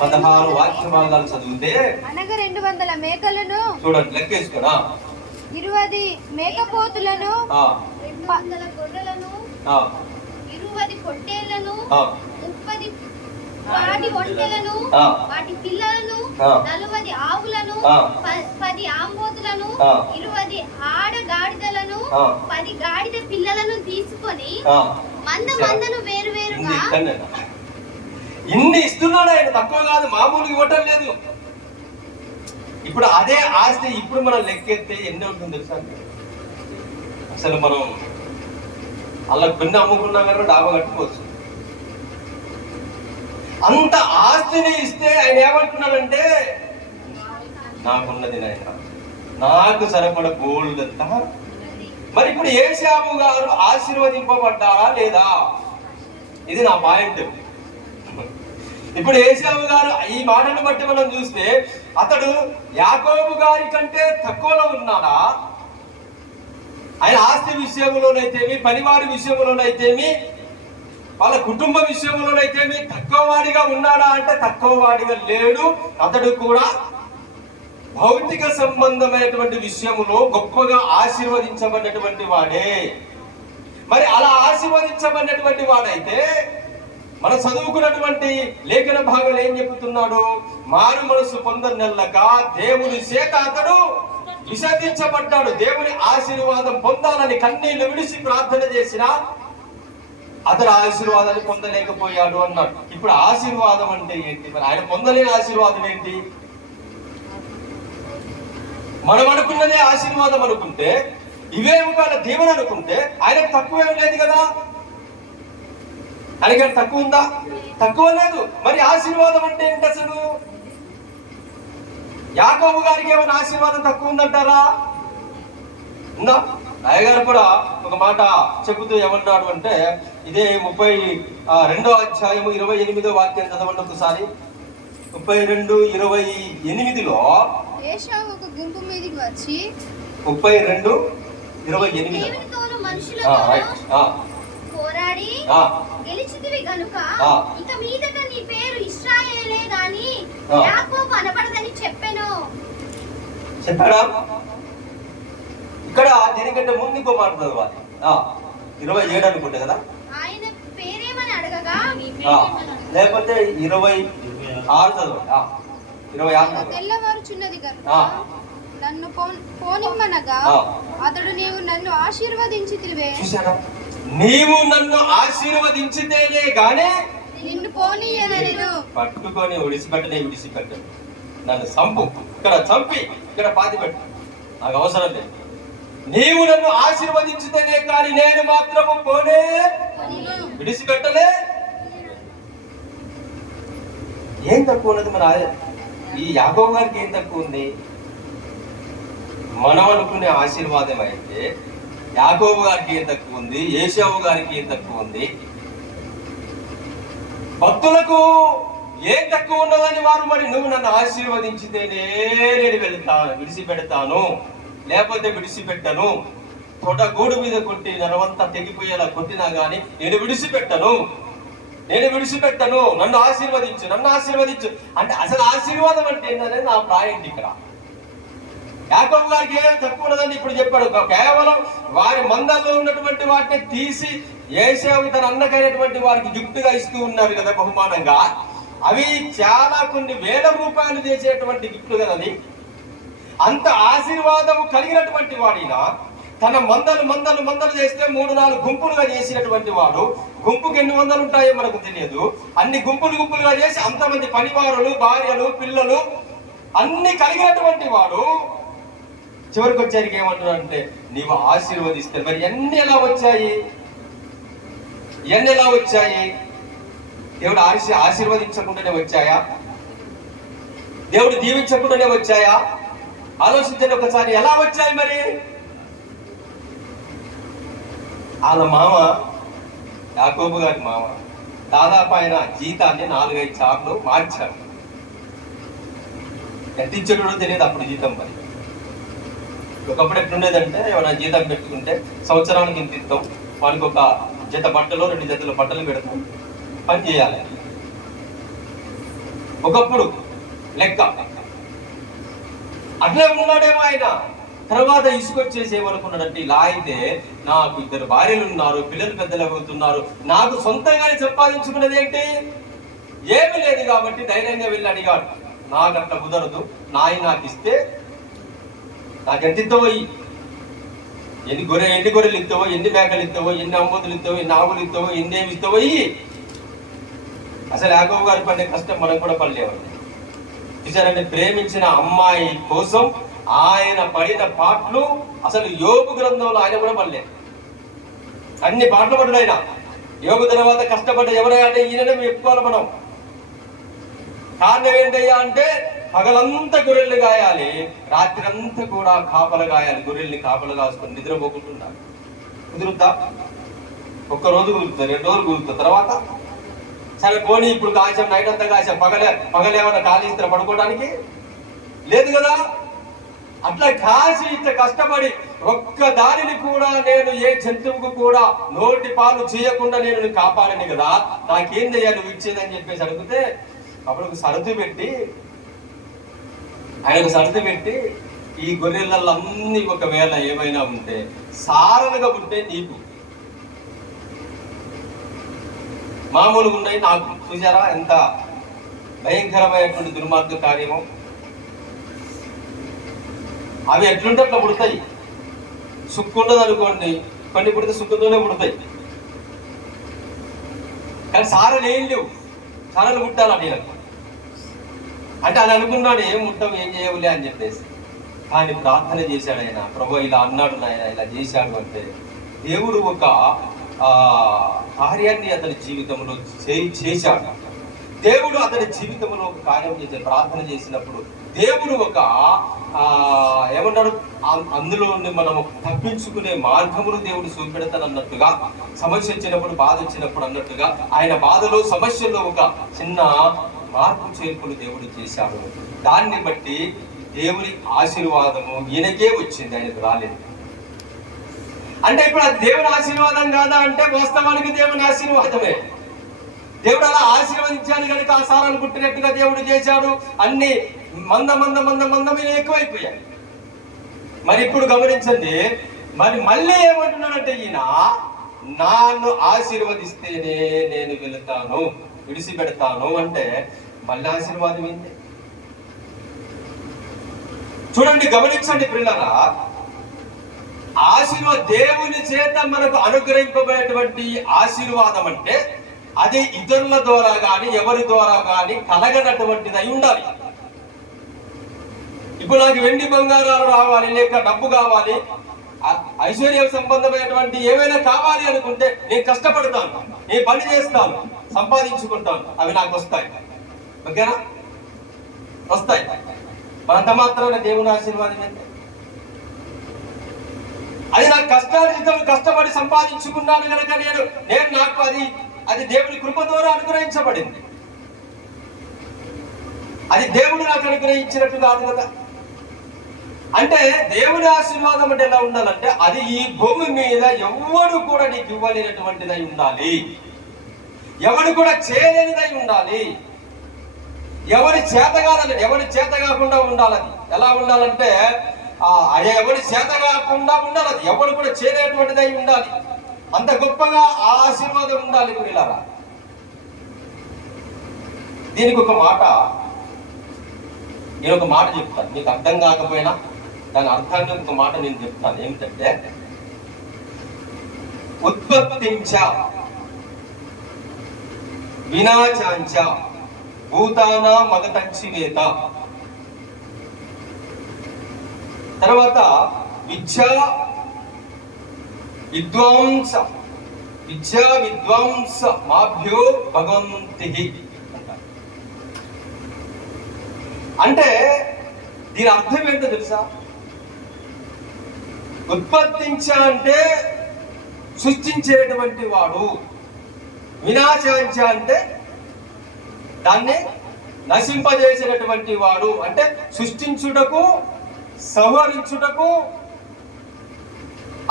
16 వాక్య భాగాలు చదివితే, అనగా 200 మేకలను చూడండి, లెక్కేసుకున్నా, 20 మేకపోతులను, 200 గొర్రెలను, 20 పొట్టేళ్లను, 30 వాటి ఒంటెలను, వాటి పిల్లలను, 40 ఆవులను, 10 ఆంబోతులను, 20 ఆడ గాడిదలను, 10 గాడిద పిల్లలను తీసుకొని మందను వేరువేరుగా ఇన్ని ఇస్తున్నాడు ఆయన, తక్కువ కాదు, మామూలుగా ఇవ్వటం లేదు. ఇప్పుడు అదే ఆస్తి ఇప్పుడు మనం లెక్కెత్తే ఎన్ని ఉంటుంది తెలుసా? అసలు మనం అలా భిన్న అమ్ముకున్నా కానీ డాబా కట్టుకోవచ్చు. అంత ఆస్తిని ఇస్తే ఆయన ఏమంటున్నాడంటే, నాకున్నది నాయన, నాకు సరిపడ గోల్డ్ అంతా. మరి ఇప్పుడు ఏశావు గారు ఆశీర్వదింపబడ్డారా లేదా? ఇది నా పాయింట్. ఇప్పుడు ఏశావు గారు ఈ మాటను బట్టి మనం చూస్తే అతడు యాకోబు గారి కంటే తక్కువలో ఉన్నాడా? ఆయన ఆస్తి విషయంలోనైతేమి, పనివారి విషయంలోనైతేమి, వాళ్ళ కుటుంబ విషయంలోనైతేమి తక్కువ వాడిగా ఉన్నాడా అంటే తక్కువ వాడిగా లేడు. అతడు కూడా భౌతిక సంబంధమైనటువంటి విషయములో గొప్పగా ఆశీర్వదించబడినటువంటి వాడే. మరి అలా ఆశీర్వదించబడినటువంటి వాడైతే మనం చదువుకున్నటువంటి లేఖన భాగాలు ఏం చెబుతున్నాడు? మారు మనసు పొందనెల్లక దేవుని చేత అతడు విసర్జించబడ్డాడు. దేవుని ఆశీర్వాదం పొందాలని కన్నీళ్లు విడిచి ప్రార్థన చేసిన అతడు ఆశీర్వాదాన్ని పొందలేకపోయాడు అన్నాడు. ఇప్పుడు ఆశీర్వాదం అంటే ఏంటి? మరి ఆయన పొందలేని ఆశీర్వాదం ఏంటి? మనం అనుకున్నదే ఆశీర్వాదం అనుకుంటే, ఇవే ఒకవేళ దేవుని అనుకుంటే ఆయనకు తక్కువేం లేదు కదా. ఆయనకి తక్కువ ఉందా? తక్కువ లేదు. మరి ఆశీర్వాదం అంటే ఏంటి అసలు? యాకోబు గారికి ఏమైనా ఆశీర్వాదం తక్కువ ఉందంటారా? ఉందా? అయ్యగారు కూడా ఒక మాట చెబుతూ ఏమన్నాడు అంటే, ఇదే 32వ అధ్యాయము 28వ వాక్యం చదవండి ఒకసారి. 32:28లో ఏశావు ఒక గుంపు మీదకి వచ్చి 32:28 పోరాడి గెలిచితివి గనుక ఇక మీదట నీ పేరు ఇశ్రాయేలే గాని యాకోబు అనబడదని చెప్పెను. చెప్పాడా? ఇక్కడ దీనికంటే ముందు ఇంకో మాట చదవాలి. 27 అనుకుంటే కదా, ఆయన పేరేమని అడగగా లేకపోతే 26 చదవండి. 26 తెల్లవారుచున్నది కనుక నన్ను పోనిమ్మనగా అతడు నీవు నన్ను ఆశీర్వదించితివే. చూసారా? నీవు నన్ను ఆశీర్వదించితేనే గానీ నిన్ను పోనీయనెను. పట్టుకొని విడిచిపెట్టు, నన్ను చంపు, ఇక్కడ చంపి ఇక్కడ పాతిపెట్టు, నాకు అవసరం లేదు. నీవు నన్ను ఆశీర్వదించితేనే కానీ నేను మాత్రము పోనే విడిచిపెట్టలే. ఏం తక్కువ ఉన్నది? మరి ఈ యాకోబు గారికి ఏం తక్కువ ఉంది? మనం అనుకునే ఆశీర్వాదం అయితే యాకోబు గారికి ఏం తక్కువ ఉంది? ఏశావు గారికి ఏం తక్కువ ఉంది? భక్తులకు ఏం తక్కువ ఉన్నదని వారు, మరి నువ్వు నన్ను ఆశీర్వదించితేనే నేను వెళ్తాను, విడిచిపెడతాను, లేకపోతే విడిచిపెట్టను. తొడ గూడు మీద కొట్టి నరవంతా తెగిపోయేలా కొట్టినా గాని నేను విడిచిపెట్టను. నేను విడిచిపెట్టను, నన్ను ఆశీర్వదించు, నన్ను ఆశీర్వదించు అంటే అసలు ఆశీర్వాదం అంటే ఏంటనేది నా ప్రాయం ఇక్కడ. యాకోబు గారికి ఏం తక్కువ ఉన్నదని ఇప్పుడు చెప్పాడు. కేవలం వారి మందల్లో ఉన్నటువంటి వాటిని తీసి ఏశావు తన అన్నకైనటువంటి వారికి గిఫ్ట్ గా ఇస్తూ ఉన్నారు కదా బహుమానంగా. అవి చాలా కొన్ని వేల రూపాయలు చేసేటువంటి గిఫ్ట్ కదా అది. అంత ఆశీర్వాదము కలిగినటువంటి వాడినా తన మందలు చేస్తే 3-4 గుంపులుగా చేసినటువంటి వాడు, గుంపుకి ఎన్ని వందలు ఉంటాయో మనకు తెలియదు, అన్ని గుంపులుగా చేసి అంతమంది పనివారులు, భార్యలు, పిల్లలు అన్ని కలిగినటువంటి వాడు చివరికి వచ్చారికి ఏమంటున్నాడంటే నీవు ఆశీర్వదిస్తే. మరి ఎన్ని ఎలా వచ్చాయి? దేవుడు ఆశీర్వదించకుండానే వచ్చాయా? దేవుడు దీవించకుండానే వచ్చాయా? ఆలోచించండి ఒకసారి, ఎలా వచ్చాయి మరి? వాళ్ళ మామ, యాకోబు గారి మామ దాదాపు ఆయన జీతాన్ని 4-5 సార్లు మార్చాడు. ఎంత ఇచ్చేటో తెలియదు అప్పుడు జీతం. మరి ఒకప్పుడు ఎట్లుండేదంటే ఏమైనా జీతం పెట్టుకుంటే సంవత్సరానికి ఇంత ఇస్తాం, వానికి ఒక జత బట్టలు 2 జతల బట్టలు పెడతాం, పని చేయాలి. ఒకప్పుడు లెక్క అట్లే ఉన్నాడేమో ఆయన. తర్వాత ఇసుకొచ్చేసి ఏమనుకున్నాడంటే ఇలా అయితే నాకు 2 భార్యలు ఉన్నారు, పిల్లలు పెద్దలు అవుతున్నారు, నాకు సొంతంగానే సంపాదించుకున్నది ఏంటి? ఏమీ లేదు కాబట్టి ధైర్యంగా వెళ్ళి అడిగాడు. నాకు అట్లా కుదరదు, నాకు ఇస్తే నాకెంత ఇస్తావో, ఎన్ని గొర్రెలు ఇస్తావో, ఎన్ని మేకలు ఇస్తావో, ఎన్ని అంబోతులు ఇస్తావో, ఎన్ని ఆవులు ఇస్తావో, ఎన్నేమి ఇస్తావో ఇయ్యి. అసలు యాకోబు గారి పడే కష్టం మనకు కూడా పడలేవండి. చూసారంటే ప్రేమించిన అమ్మాయి కోసం ఆయన పడిన పాటలు అసలు యోబు గ్రంథంలో ఆయన కూడా పడలేదు. అన్ని పాటలు పడ్డాడు ఆయన. యోబు తర్వాత కష్టపడ్డ ఎవరైనా అంటే ఈయననే చెప్పుకోవాలి మనం. కారణం ఏంటయ్యా అంటే పగలంతా గొర్రెలు గాయాలి, రాత్రి అంతా కూడా కాపలు గాయాలి. గొర్రెల్ని కాపలు కాసుకొని నిద్రపోకుంటున్నారు. కుదురుతా? 1 రోజు కుదురుతుంది, 2 రోజులు కుదురుతుంది. తర్వాత సరే పోనీ ఇప్పుడు కాశాం, నైట్ అంతా కాశాం, పగలేమన్నా ఖాళీ ఇస్తారు పడుకోవడానికి? లేదు కదా. అట్లా కాసి ఇట్లా కష్టపడి ఒక్క దానిని కూడా నేను ఏ జంతువుకు కూడా నోటి పాలు చేయకుండా నేను కాపాడని కదా, నాకేం చేయాలి నువ్వు ఇచ్చేదని చెప్పేసి అడిగితే అప్పుడు ఆయనకు సరుదు పెట్టి ఈ గొర్రెలలో అన్ని ఒకవేళ ఏమైనా ఉంటే సారలుగా ఉంటే నీకు మామూలుగా ఉన్నాయి నాకు. చూసారా ఎంత భయంకరమైనటువంటి దుర్మార్గ కార్యము. అవి ఎట్లుంటే అట్లా పుడతాయి. సుక్కుండదు అనుకోండి, కొన్ని పుడితే సుక్కుతోనే పుడతాయి. కానీ సారలు ఏం లేవు, సారలు పుట్టాలని అంటే అని అనుకున్నాడు. ఏం ముట్టవు, ఏం చేయవులే అని చెప్పేసి. కానీ ప్రార్థన చేశాడు ఆయన. ప్రభు ఇలా అన్నాడు నాయన, ఇలా చేశాడు అంటే దేవుడు ఒక కార్యాన్ని అతని జీవితంలో చేశాడు. దేవుడు అతని జీవితంలో ఒక కార్యం చేసే ప్రార్థన చేసినప్పుడు దేవుడు ఒక ఏమన్నాడు, అందులో మనము తప్పించుకునే మార్గమును దేవుడు చూపెడతానన్నట్టుగా, సమస్య వచ్చినప్పుడు, బాధ వచ్చినప్పుడు అన్నట్టుగా ఆయన బాధలో, సమస్యల్లో ఒక చిన్న మార్పు చేర్పులు దేవుడు చేశాడు. దాన్ని బట్టి దేవుని ఆశీర్వాదము ఈయనకే వచ్చింది, ఆయనకు రాలేదు. అంటే ఇప్పుడు అది దేవుని ఆశీర్వాదం కాదా అంటే వాస్తవానికి దేవుని ఆశీర్వాదమే. దేవుడు అలా ఆశీర్వదించాడు కనుక ఆ సారాలు పుట్టినట్టుగా దేవుడు చేశాడు. అన్ని మంద మీద ఎక్కువైపోయాయి. మరి ఇప్పుడు గమనించండి, మరి మళ్ళీ ఏమంటున్నాడంటే ఈయన నన్ను ఆశీర్వదిస్తేనే నేను వెళుతాను, విడిచిపెడతాను అంటే మళ్ళీ ఆశీర్వాదం ఏంటి? చూడండి, గమనించండి పిల్లరా, దేవుని చేత మనకు అనుగ్రహింపబడేటువంటి ఆశీర్వాదం అంటే అది ఇతరుల ద్వారా గాని ఎవరి ద్వారా గాని కలగనటువంటిది అయి ఉండాలి. ఇప్పుడు నాకు వెండి బంగారాలు రావాలి, లేక డబ్బు కావాలి, ఐశ్వర్య సంబంధమైనటువంటి ఏమైనా కావాలి అనుకుంటే నేను కష్టపడతాను, నేను పని చేస్తాను, సంపాదించుకుంటాను, అవి నాకు వస్తాయి. ఓకేనా? వస్తాయి. మనంత మాత్రమే దేవుని ఆశీర్వాదం అంటే అది నాకు కష్టార్జితం, కష్టపడి సంపాదించుకున్నాను కనుక నేను నాకు అది దేవుని కృప ద్వారా అనుగ్రహించబడింది. అది దేవుడు నాకు అనుగ్రహించినట్టు కాదు కదా. అంటే దేవుని ఆశీర్వాదం అంటే ఎలా ఉండాలంటే అది ఈ భూమి మీద ఎవ్వడు కూడా నీకు ఇవ్వలేనటువంటిదై ఉండాలి. ఎవడు కూడా చేయలేనిదై ఉండాలి. ఎవరి చేత కాకుండా ఉండాలని. ఎలా ఉండాలంటే ఎవరి చేత కాకుండా ఉండాలి, అది ఎవరు కూడా చేయలేటువంటిదై ఉండాలి. అంత గొప్పగా ఆ ఆశీర్వాదం ఉండాలి. పిల్లరా, దీనికి నేను ఒక మాట చెప్తాను. మీకు అర్థం కాకపోయినా దాని అర్థాన్ని ఒక మాట నేను చెప్తాను. ఏమిటంటే, ఉత్పత్తించ వినాచాంచ భూతాన మగతంచివేత. తర్వాత విద్యా విద్వాంస మాభ్యో భగవంతి అంటారు. అంటే దీని అర్థం ఏంటో తెలుసా? ఉత్పత్తించ అంటే సృష్టించేటువంటి వాడు, వినాశాంచ అంటే దాన్ని నశింపజేసినటువంటి వాడు. అంటే సృష్టించుటకు, సంహరించుటకు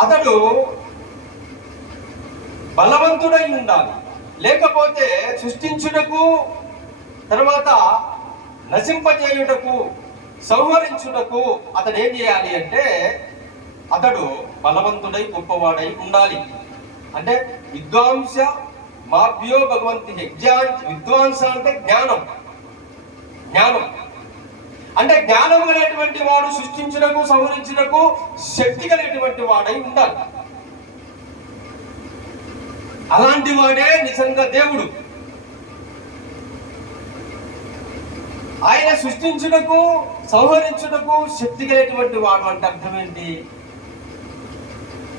అతడు బలవంతుడై ఉండాలి. లేకపోతే సృష్టించుటకు, తర్వాత నశింపజేయుటకు, సంహరించుటకు అతడు ఏం చేయాలి అంటే అతడు బలవంతుడై గొప్పవాడై ఉండాలి. అంటే విద్వాంస మాభ్యో భగవంతి. విద్వాంస అంటే జ్ఞానం. అంటే జ్ఞానం కలిగినటువంటి వాడు సృష్టించుటకు, సంహరించుటకు శక్తి కలిగినటువంటి వాడై ఉండాలి. అలాంటి వాడే నిజంగా దేవుడు. ఆయన సృష్టించుటకు, సంహరించుటకు శక్తి కలిగినటువంటి వాడు అంటే అర్థం ఏంటి?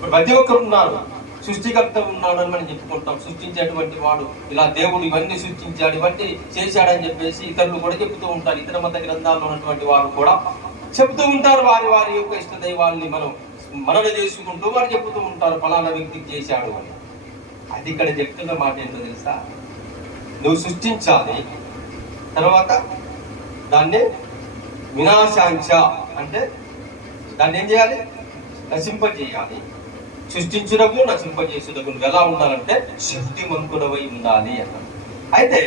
ప్రతి ఒక్కరు ఉన్నారు, సృష్టికర్త ఉన్నాడు అని మనం చెప్పుకుంటాం. సృష్టించేటువంటి వాడు ఇలా దేవుడు ఇవన్నీ సృష్టించాడు, ఇవన్నీ చేశాడని చెప్పేసి ఇతరులు కూడా చెబుతూ ఉంటారు. ఇతర మత గ్రంథాల్లో ఉన్నటువంటి వారు కూడా చెబుతూ ఉంటారు. వారి యొక్క ఇష్ట దైవాల్ని మనం మనన చేసుకుంటూ వారు చెబుతూ ఉంటారు, ఫలానా వ్యక్తికి చేశాడు అని. అది ఇక్కడ చెప్తున్న మాట ఏంటో తెలుసా? నువ్వు సృష్టించాలి, తర్వాత దాన్ని వినాశాంచ అంటే దాన్ని ఏం చేయాలి? నశింపజేయాలి. సృష్టించుటకు, నశింపజేసుటకు నువ్వు ఎలా ఉండాలంటే శక్తిమంతుడవై ఉండాలి అన్నాడు. అయితే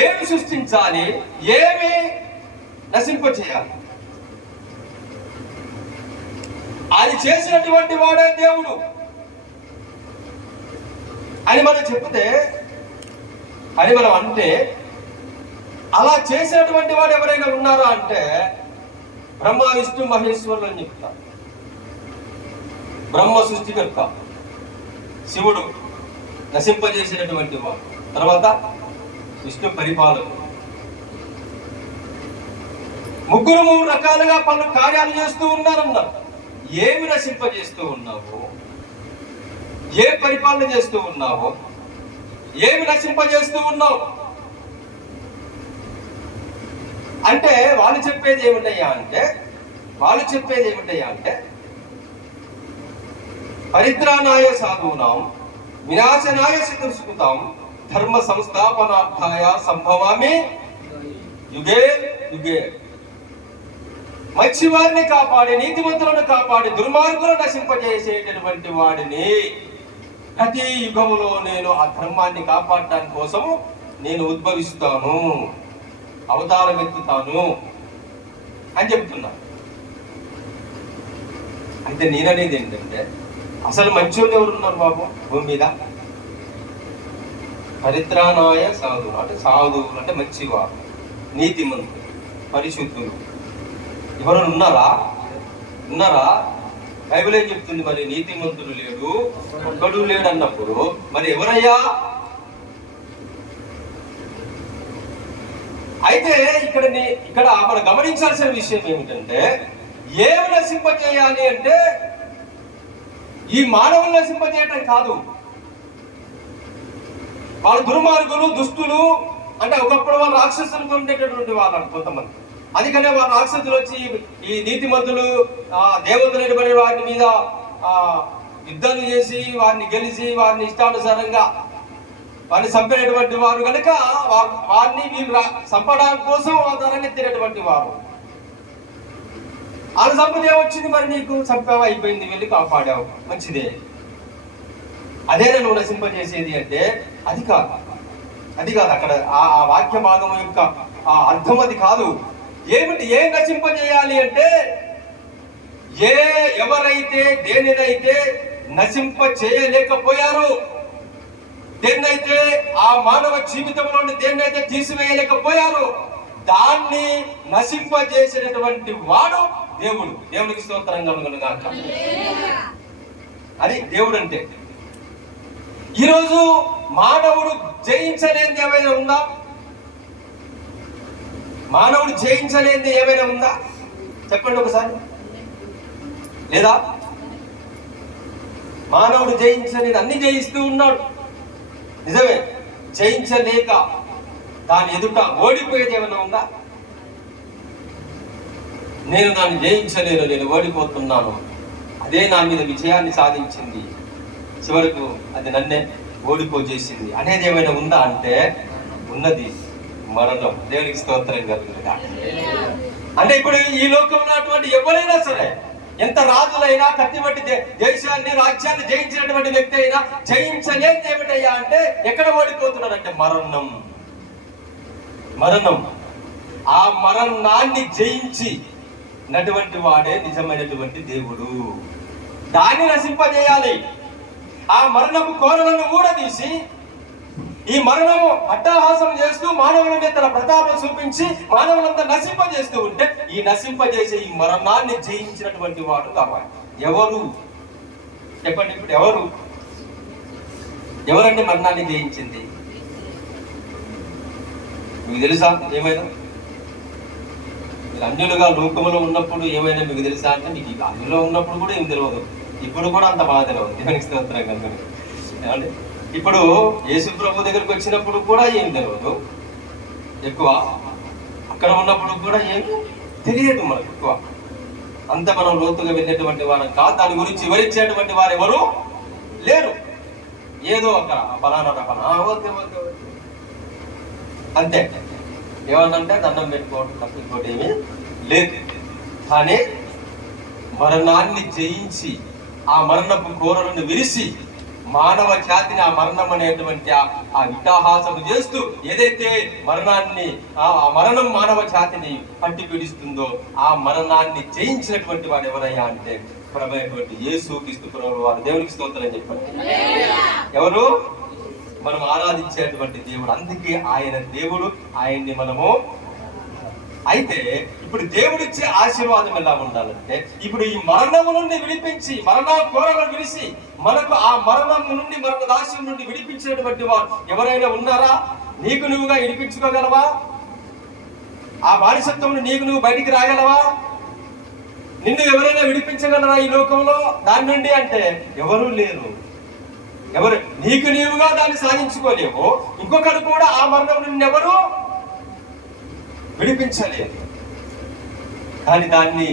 ఏమి సృష్టించాలి, ఏమి నశింపజేయాలి? అది చేసినటువంటి వాడే దేవుడు అని మనం చెప్తే, అని మనం అంటే, అలా చేసినటువంటి వాడు ఎవరైనా ఉన్నారా అంటే బ్రహ్మ, విష్ణు, మహేశ్వరులు అని చెప్తారు. బ్రహ్మ సృష్టికర్త, శివుడు నశింపజేసినటువంటి వాడు, తర్వాత విష్ణు పరిపాలకుడు. ముగ్గురు 3 రకాలుగా పలు కార్యాలు చేస్తూ ఉన్నారన్నారు. ఏమి నశింపజేస్తూ ఉన్నావు? ఏ పరిపాలన చేస్తూ ఉన్నావు? ఏమి నశింపజేస్తూ ఉన్నావు అంటే వాళ్ళు చెప్పేది ఏమిటయ్యా అంటే పరిత్రాణాయ సాధూనాం వినాశనాయ చతుర్సుకృతాం ధర్మ సంస్థాపనార్థాయ సంభవామి యుగే యుగే. మంచి వారిని కాపాడి, నీతిమంతులను కాపాడి, దుర్మార్గులను నశింపజేసేటటువంటి వాడిని ప్రతి యుగములో నేను ఆ ధర్మాన్ని కాపాడడానికి కోసము నేను ఉద్భవిస్తాను, అవతారం ఎత్తుతాను అని చెప్తున్నా. అయితే నేననేది ఏంటంటే, అసలు మంచోళ్ళు ఎవరున్నారు బాబు భూమి మీద? పరిత్రాణాయ సాధువులు అంటే సాధువులు అంటే మంచివారు, నీతిమంతులు, పరిశుద్ధులు ఎవరు ఉన్నారా? బైబిల్ ఏం చెప్తుంది? మరి నీతిమంతుడు లేడు, ఒక్కడు లేడు అన్నప్పుడు మరి ఎవరయ్యా? అయితే ఇక్కడ మనం గమనించాల్సిన విషయం ఏమిటంటే, ఏమి నశింపజేయాలి అంటే ఈ మానవులు నశింపజేయటం కాదు. వాళ్ళు దుర్మార్గులు, దుష్టులు అంటే ఒకప్పుడు వాళ్ళు రాక్షసులుగా ఉండేటటువంటి వాళ్ళు కొంతమంది. అందుకనే వాళ్ళ రాక్షసులు వచ్చి ఈ నీతిమంతులు దేవతలైన వారి మీద యుద్ధాలు చేసి వారిని గెలిచి వారిని ఇష్టానుసారంగా వారిని చంపినటువంటి వారు కనుక వారిని వీళ్ళు చంపడానికి కోసం ఆధారంగా ఎత్తినటువంటి వారు. వాళ్ళ సంపద ఏమొచ్చింది? మరి నీకు చంపావు, అయిపోయింది, వెళ్ళి కాపాడావు, మంచిదే. అదేనా నువ్వు నశింపజేసేది అంటే? అది కాదు. అది కాదు అక్కడ ఆ వాక్య భాగం యొక్క ఆ అర్థం అది కాదు. ఏమిటి ఏం నశింపజేయాలి అంటే, ఎవరైతే దేనినైతే నశింప చేయలేకపోయారో, దేన్నైతే ఆ మానవ జీవితంలో దేన్నైతే తీసివేయలేకపోయారో దాన్ని నశింపజేసినటువంటి వాడు దేవుడు. దేవునికి స్తోత్రం కలుగునుగాక. అది దేవుడు అంటే. ఈరోజు మానవుడు జయించలేనిది ఏమైనా ఉందా? మానవుడు జయించలేనిది ఏమైనా ఉందా? చెప్పండి ఒకసారి. లేదా? మానవుడు జయించలేదు, అన్ని జయిస్తూ ఉన్నాడు, నిజమే. జయించలేక దాని ఎదుట ఓడిపోయేది ఏమైనా ఉందా? నేను దాన్ని జయించలేను, నేను ఓడిపోతున్నాను, అదే నా మీద విజయాన్ని సాధించింది, చివరకు అది నన్నే ఓడిపోజేసింది అనేది ఏమైనా ఉందా అంటే ఉన్నది మరణం. దేవునికి స్తోత్రం కలుగునుగా. అంటే ఇప్పుడు ఈ లోకంలో అటువంటి ఎవరైనా సరే, ఎంత రాజులైనా, కత్తిబట్టి దేశాన్ని రాజ్యాన్ని జయించినటువంటి వ్యక్తి అయినా జయించలేదు ఏమిటయ్యా అంటే ఎక్కడ ఓడిపోతున్నాడంటే మరణం. మరణం. ఆ మరణాన్ని జయించినటువంటి వాడే నిజమైనటువంటి దేవుడు. దాన్ని నశింపజేయాలి. ఆ మరణపు కోరలను ఊడదీసి ఈ మరణము అట్టహాసం చేస్తూ మానవుల మీద తన ప్రతాపం చూపించి మానవులంతా నశింపజేస్తూ ఉంటే ఈ నశింపజేసే ఈ మరణాన్ని జయించినటువంటి వాడు కావాలి. ఎవరు చెప్పండి? ఇప్పుడు ఎవరంటే మరణాన్ని జయించింది? మీకు తెలుసా ఏమైనా? మీరు అన్యులుగా లోకములో ఉన్నప్పుడు ఏమైనా మీకు తెలుసా అంటే మీకు అన్యులో ఉన్నప్పుడు కూడా ఏం తెలియదు, ఇప్పుడు కూడా అంత బాగా తెలియదు. దేవునికి స్తోత్రం కలుగును. ఇప్పుడు యేసు ప్రభు దగ్గరికి వచ్చినప్పుడు కూడా ఏం తెలియదు ఎక్కువ, అక్కడ ఉన్నప్పుడు కూడా ఏమి తెలియదు మనకు ఎక్కువ. అంత మనం లోతుగా వెళ్ళేటువంటి వారం కాదు. దాని గురించి వివరించేటువంటి వారు ఎవరు లేరు. ఏదో అక్కడ ఫలానా ఓకే అంతే. ఏమన్నంటే దండం పెట్టుకోవడం తప్ప ఇంకోటి ఏమీ లేదు. కానీ మరణాన్ని జయించి ఆ మరణపు కోరలను విరిసి మానవ జాతిని ఆ మరణం అనేటువంటి ఆ విటాహాసము చేస్తూ ఏదైతే మరణాన్ని ఆ మరణం మానవ జాతిని పట్టి పీడిస్తుందో ఆ మరణాన్ని జయించినటువంటి వాడు ఎవరయ్యా అంటే ప్రభువైనటువంటి యేసు క్రీస్తు ప్రభువు వారు. దేవునికి స్తోత్రం చెప్పండి. ఎవరు? మనం ఆరాధించేటువంటి దేవుడు. అందుకే ఆయన దేవుడు, ఆయన్ని మనము. అయితే ఇప్పుడు దేవుడిచ్చే ఆశీర్వాదం ఎలా ఉండాలంటే, ఇప్పుడు ఈ మరణము నుండి విడిపించి మరణ కోరలను విడిసి మనకు ఆ మరణము నుండి మరణ దాస్యం నుండి విడిపించేటువంటి వారు ఎవరైనా ఉన్నారా? నీకు నువ్వుగా విడిపించుకోగలవా? ఆ బానిసత్వం నీకు నువ్వు బయటికి రాగలవా? నిన్ను ఎవరైనా విడిపించగలరా ఈ లోకంలో దాని నుండి అంటే ఎవరూ లేరు. ఎవరు? నీకు నీవుగా దాన్ని సాధించుకోలేవు. ఇంకొకరు కూడా ఆ మరణం నుండి ఎవరు విడిపించలేదు. కానీ దాన్ని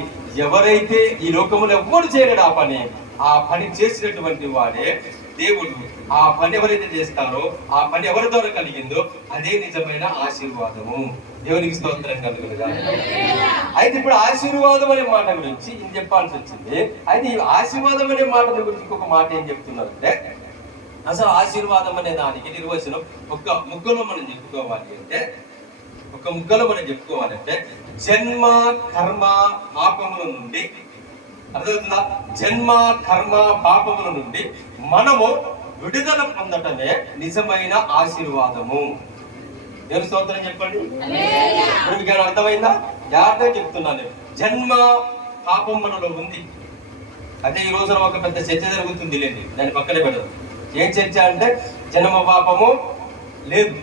ఎవరైతే ఈ లోకంలో ఎవ్వరు చేయలేడు ఆ పని చేసినటువంటి వాడే దేవుడు. ఆ పని ఎవరైతే చేస్తారో, ఆ పని ఎవరి ద్వారా కలిగిందో అదే నిజమైన ఆశీర్వాదము. దేవునికి స్తోత్రం కలుగునుగా. అయితే ఇప్పుడు ఆశీర్వాదం అనే మాట గురించి ఇది చెప్పాల్సి వచ్చింది. అయితే ఈ ఆశీర్వాదం అనే మాట గురించి ఇంకొక మాట ఏం చెప్తున్నారంటే, అసలు ఆశీర్వాదం అనే దానికి నిర్వచనం ఒక్క ముక్కలో మనం చెప్పుకోవాలంటే జన్మ కర్మ పాపముల నుండి, అర్థమవుతుందా? జన్మ కర్మ పాపముల నుండి మనము విడుదల పొందటమే నిజమైన ఆశీర్వాదము. దేవుని స్తోత్రం చెప్పండి. మీకు అర్థమైందా? జాగ్రత్తగా చెప్తున్నాను. జన్మ పాపం మనలో ఉంది. అదే ఈ రోజున ఒక పెద్ద చర్చ జరుగుతుంది లేండి, దాన్ని పక్కనే పెడదాం. ఏం చర్చ అంటే జన్మ పాపము లేదు,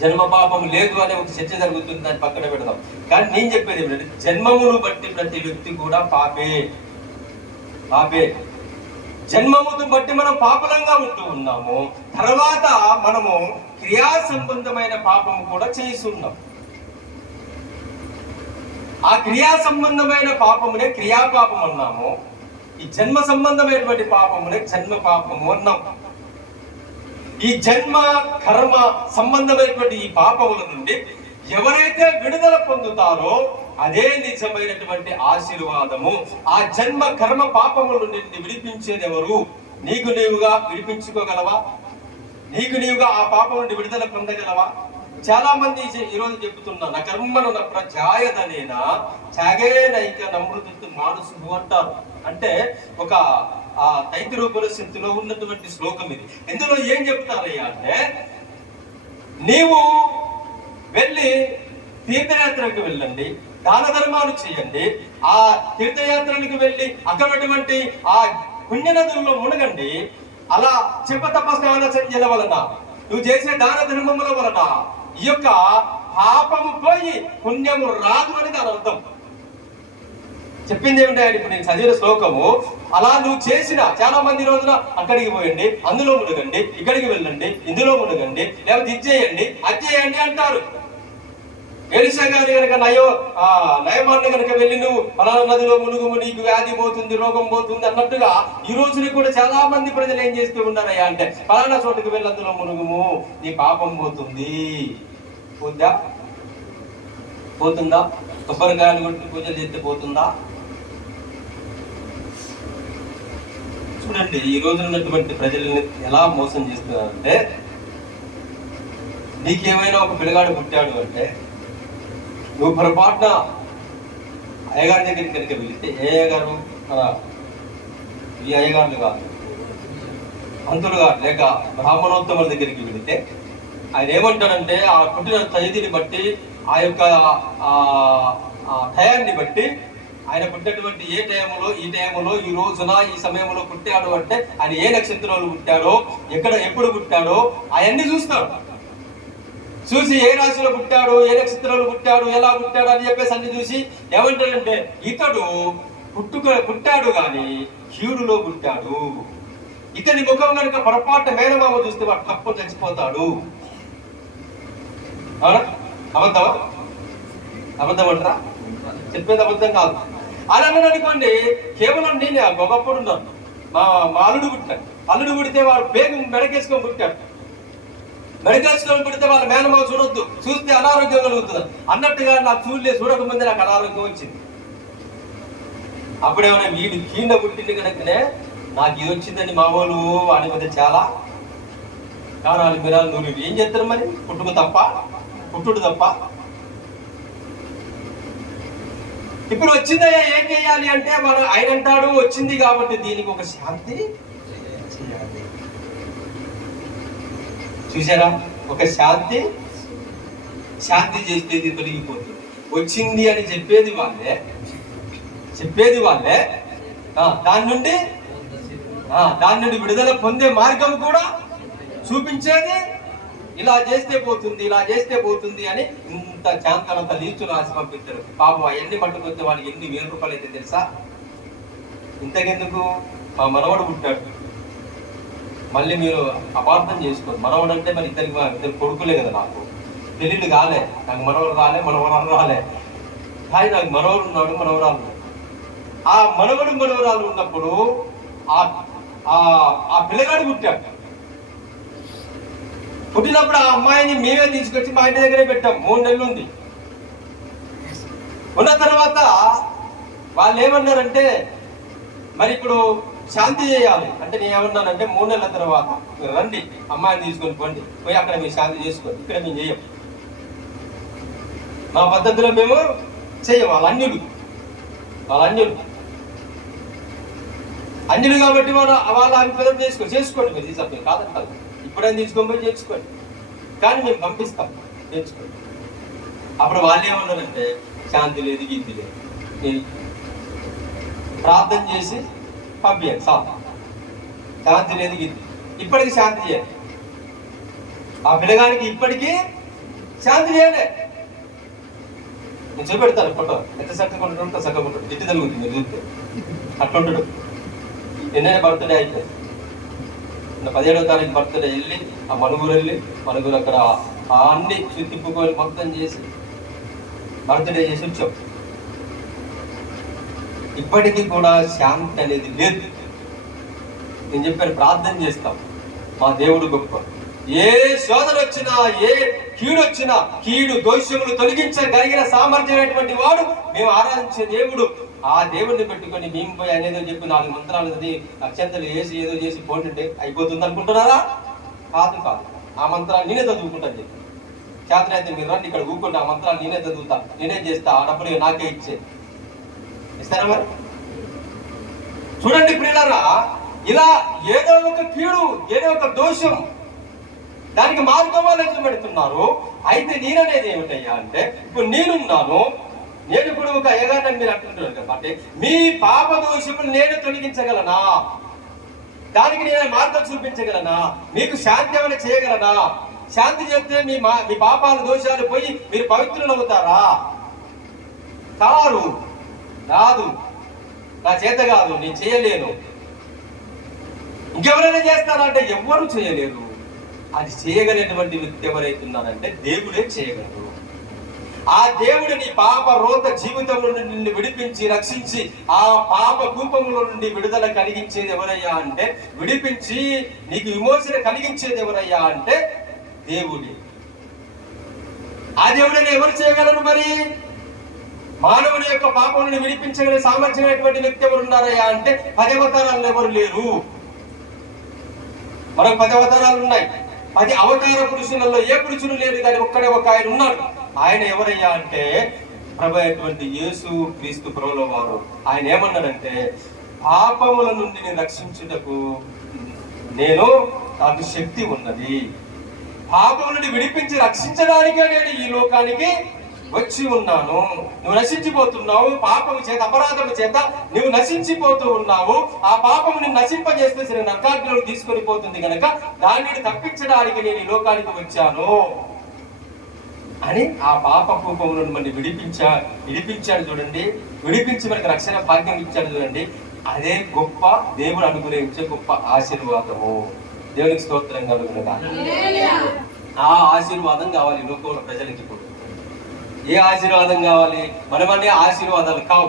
జన్మ పాపం లేదు అనే ఒక చర్చ జరుగుతుంది, దాన్ని పక్కన పెడదాం. కానీ నేను చెప్పేది ఏమిటంటే జన్మమును బట్టి ప్రతి వ్యక్తి కూడా పాపే. జన్మమును బట్టి మనం పాపలంగా ఉంటూ ఉన్నాము. తర్వాత మనము క్రియా సంబంధమైన పాపము కూడా చేస్తున్నాం. ఆ క్రియా సంబంధమైన పాపమునే క్రియాపాపం అన్నాము. ఈ జన్మ సంబంధమైనటువంటి పాపమునే జన్మ పాపము అన్నాం. ఈ జన్మ కర్మ సంబంధమైనటువంటి ఈ పాపముల నుండి ఎవరైతే విడుదల పొందుతారో అదే నిజమైనటువంటి ఆశీర్వాదము. ఆ జన్మ కర్మ పాపముల నుండి విడిపించేది ఎవరు? నీకు నీవుగా విడిపించుకోగలవా? నీకు నీవుగా ఆ పాపం నుండి విడుదల పొందగలవా? చాలా మంది ఈరోజు చెబుతున్నా నా కర్మను ప్రజాయదనేనా చాగేనైక నమృతు మానసు అంటారు. అంటే ఒక ఆ తైతిరూపనిషత్తులో ఉన్నటువంటి శ్లోకం ఇది. ఇందులో ఏం చెప్తారయ్యా అంటే, నీవు వెళ్ళి తీర్థయాత్రకు వెళ్ళండి, దాన ధర్మాలు చేయండి, ఆ తీర్థయాత్రలకు వెళ్ళి అక్కడటువంటి ఆ పుణ్యనదుల్లో మునగండి. అలా చెప్పతప్ప స్నాన సంధ్యల వలన, నువ్వు చేసే దాన ధర్మముల వలన ఈ యొక్క పాపము పోయి పుణ్యము రాదు అని దాని అర్థం. చెప్పింది ఏమిటంటే, ఇప్పుడు నేను చదివిన శ్లోకము, అలా నువ్వు చేసిన చాలా మంది రోజున అక్కడికి పోయండి, అందులో మునగండి, ఇక్కడికి వెళ్ళండి, ఇందులో మునగండి, లేకపోతే ఇది చేయండి, అది చేయండి అంటారు. ఎలిషా గారు కనుక నయమాన్ని కనుక వెళ్ళి నువ్వు ఫలానా నదిలో మునుగుము, నీకు వ్యాధి పోతుంది, రోగం పోతుంది అన్నట్టుగా ఈ రోజున కూడా చాలా మంది ప్రజలు ఏం చేస్తూ ఉన్నారయ్యా అంటే, ఫలానా చోటుకు వెళ్ళి అందులో మునుగుము, నీ పాపం పోతుంది. పోతుందా? కొబ్బరికాయలు కొట్టి పూజలు చేస్తే పోతుందా? చూడండి, ఈ రోజు ఉన్నటువంటి ప్రజల్ని ఎలా మోసం చేస్తున్నారంటే, నీకేమైనా ఒక పిల్లగాడు పుట్టాడు అంటే నువ్వు పొరపాటున అయ్యగారి దగ్గరికి కనుక వెళితే, ఏ అయ్యగారు, ఈ అయ్యగారులు కాదు, పంతులు గారు లేక బ్రాహ్మణోత్తముల దగ్గరికి వెళితే ఆయన ఏమంటాడంటే, ఆ పుట్టిన తేదీని బట్టి, ఆ యొక్క టయాన్ని బట్టి, ఆయన పుట్టినటువంటి ఏ టైంలో, ఈ టైంలో, ఈ రోజున, ఈ సమయంలో పుట్టాడు అంటే ఆయన ఏ నక్షత్రంలో పుట్టాడో, ఎక్కడ ఎప్పుడు పుట్టాడో అవన్నీ చూస్తాడు. చూసి ఏ రాశిలో పుట్టాడు, ఏ నక్షత్రంలో పుట్టాడు, ఎలా పుట్టాడు అని చెప్పేసి అన్ని చూసి ఏమంటాడంటే, ఇతడు పుట్టాడు కానీ కీడులో పుట్టాడు. ఇతని ముఖం కనుక పొరపాటు మేనమామ చూస్తే వాడు తప్పు చచ్చిపోతాడు. అబద్ధమా? అబద్ధం అంటారా? చెప్పేది అబద్ధం కాదు. అని అన్నాడు అనుకోండి, కేవలం నేను ఒకప్పుడు ఉన్నాను, మా అల్లుడు పుట్టాడు. అల్లుడు పుడితే వాడు పేగు మెడకేసుకొని పుట్టాడు. మెడకేసుకొని పుడితే వాళ్ళ మేనమామ చూడొద్దు, చూస్తే అనారోగ్యం కలుగుతుంది అన్నట్టుగా నాకు చూడకముందే నాకు అనారోగ్యం వచ్చింది. అప్పుడేమైనా వీడు కీండ పుట్టింది కనుకనే నాకు ఇది వచ్చిందని మా వాళ్ళు వాడి మీద చాలా కానాలు మిరాలు నూరు. ఏం చేస్తారు మరి? పుట్టుడు తప్ప. ఇప్పుడు వచ్చిందయ్యా, ఏం చేయాలి అంటే ఆయన అంటాడు, వచ్చింది కాబట్టి దీనికి ఒక శాంతి చేయాలి. చూసారా? ఒక శాంతి చేస్తే ఇది తొలగిపోతుంది. వచ్చింది అని చెప్పేది వాళ్ళే, దాని నుండి విడుదల పొందే మార్గం కూడా చూపించేది. ఇలా చేస్తే పోతుంది అని ఇంత చాంతనంత లీచులు రాసి పంపిస్తారు. పాపం అవన్నీ పట్టుకొస్తే వాడికి ఎన్ని వేల రూపాయలు అయితే తెలుసా? ఇంతకెందుకు? మా మనవడు పుట్టాడు, మళ్ళీ మీరు అపార్థం చేసుకోరు. మనవడు అంటే మరి ఇద్దరు కొడుకులే కదా, నాకు పెళ్ళిళ్ళు కాలే, నాకు మనవడు మనవరాలు రాలే, కానీ నాకు మనవడు ఉన్నాడు, మనవరాలు. ఆ మనవరాలు ఉన్నప్పుడు ఆ పిల్లగాడు పుట్టాడు. పుట్టినప్పుడు ఆ అమ్మాయిని మేమే తీసుకొచ్చి మా ఇంటి దగ్గరే పెట్టాం. 3 నెలలు ఉంది. ఉన్న తర్వాత వాళ్ళు ఏమన్నారంటే, మరి ఇప్పుడు శాంతి చేయాలి అంటే నేను ఏమన్నానంటే, 3 నెలల తర్వాత రండి, అమ్మాయిని తీసుకొని పోండి, పోయి అక్కడ మీరు శాంతి చేసుకోండి, ఇక్కడ మేము చేయం, మా పద్ధతిలో మేము చేయం. వాళ్ళ అన్యులు కాబట్టి వాళ్ళ అభిప్రాయం చేసుకోండి మీరు తీసుకొని కాదంటారు. ఇప్పుడైనా తీసుకొని పోయి చేసుకోండి, కానీ మేము పంపిస్తాం, నేర్చుకోండి. అప్పుడు వాళ్ళు ఏమన్నారంటే, శాంతి లేదు, గీతి లేదు, ప్రార్థన చేసి పంపించాలి, శాంతి లేదు, గీతి. ఇప్పటికి శాంతి చేయాలి, ఆ పిల్లగానికి ఇప్పటికీ శాంతి చేయాలి. నేను చూపెడతాను ఫోటో, ఎంత చక్కగా ఉంటాడు, చక్కగా ఉంటాడు, తిట్టి తరుగుతుంది మీరు చూస్తే, అట్లుంటాడు. నిన్ననే బర్త్డే అయిపోయింది, 17వ తారీఖు బర్త్డే వెళ్ళి ఆ మనుగురు అక్కడ అన్ని తిప్పుకొని మొత్తం చేసి బర్త్డే చేసి వచ్చాం. ఇప్పటికీ కూడా శాంతి అనేది లేదు. నేను చెప్పాను, ప్రార్థన చేస్తాం, మా దేవుడు గొప్ప. ఏ శోధన వచ్చినా, ఏ కీడు వచ్చినా, కీడు దోషములు తొలగించగలిగిన సామర్థ్యమైనటువంటి వాడు మేము ఆరాధించే దేవుడు. ఆ దేవుడిని పెట్టుకొని మేము పోయి అనేదో చెప్పి 4 మంత్రాలు అక్షంతలు వేసి ఏదో చేసి పోంటే అయిపోతుంది అనుకుంటున్నారా? కాదు కాదు, ఆ మంత్రాన్ని నేనే చదువుకుంటాను చెప్పి చేతనైతే మీరు రండి ఇక్కడ ఊరుకుంటే ఆ మంత్రాన్ని నేనే చదువుతా, నేనే చేస్తా, ఆ డబ్బులు నాకే ఇస్తారా మరి? చూడండి ప్రియులారా, ఇలా ఏదో ఒక కీడు, ఏదో ఒక దోషం, దానికి మార్గం ఆలోచన పెడుతున్నారు. అయితే నేననేది ఏమిటయ్యా అంటే, ఇప్పుడు నేనున్నాను, నేను ఇప్పుడు ఒక అయ్యగారిని మీరు అంటున్నారు కాబట్టి మీ పాప దోషములు నేను తొలగించగలనా? దానికి నేను మార్గం చూపించగలనా? మీకు శాంతి ఏమైనా చేయగలనా? శాంతి చేస్తే మీ పాపాల దోషాలు పోయి మీరు పవిత్రులు అవుతారా? కారు రాదు, నా చేత కాదు, నేను చేయలేను. ఇంకెవరైనా చేస్తారంటే ఎవ్వరూ చేయలేరు. అది చేయగలిగినటువంటి వ్యక్తి ఎవరైతున్నారంటే దేవుడే చేయగలరు. ఆ దేవుడు నీ పాప రోత జీవితంలో నుండి విడిపించి రక్షించి ఆ పాప కూపంలో నుండి విడుదల కలిగించేది ఎవరయ్యా అంటే, విడిపించి నీకు విమోచన కలిగించేది ఎవరయ్యా అంటే దేవుడే. ఆ దేవుడిని ఎవరు చేయగలరు మరి? మానవుని యొక్క పాపం నుండి విడిపించగల సామర్థ్యమైనటువంటి వ్యక్తి ఎవరు ఉన్నారయ్యా అంటే 10 అవతారాలు ఎవరు లేరు. మనకు 10 అవతారాలు ఉన్నాయి. 10 అవతార పురుషులలో ఏ పురుషులు లేరు, కానీ ఒక్కడే ఒక ఆయన ఉన్నాడు. ఆయన ఎవరయ్యా అంటే ప్రభు అయినటువంటి యేసు క్రీస్తు ప్రభుల వారు. ఆయన ఏమన్నాడంటే, పాపముల నుండి నేను రక్షించుటకు నాకు శక్తి ఉన్నది, పాపముల నుండి విడిపించి రక్షించడానికే నేను ఈ లోకానికి వచ్చి ఉన్నాను. నువ్వు నశించిపోతున్నావు, పాపము చేత అపరాధము చేత నువ్వు నశించిపోతూ ఉన్నావు. ఆ పాపము నిన్ను నశింపజేస్తే సరే నరకాగ్నిలోకి తీసుకొని పోతుంది కనుక దానిని తప్పించడానికి నేను ఈ లోకానికి వచ్చాను అని ఆ పాప కూపములను మనని విడిపించాడు చూడండి. విడిపించి మనకి రక్షణ భాగ్యం ఇచ్చాడు చూడండి. అదే గొప్ప దేవుడు అనుగ్రహించే గొప్ప ఆశీర్వాదము. దేవునికి స్తోత్రం కలుగునుగా. ఆ ఆశీర్వాదం కావాలి లోకంలో ప్రజలకి. ఇప్పుడు ఏ ఆశీర్వాదం కావాలి? మనమనే ఆశీర్వాదాలు కావు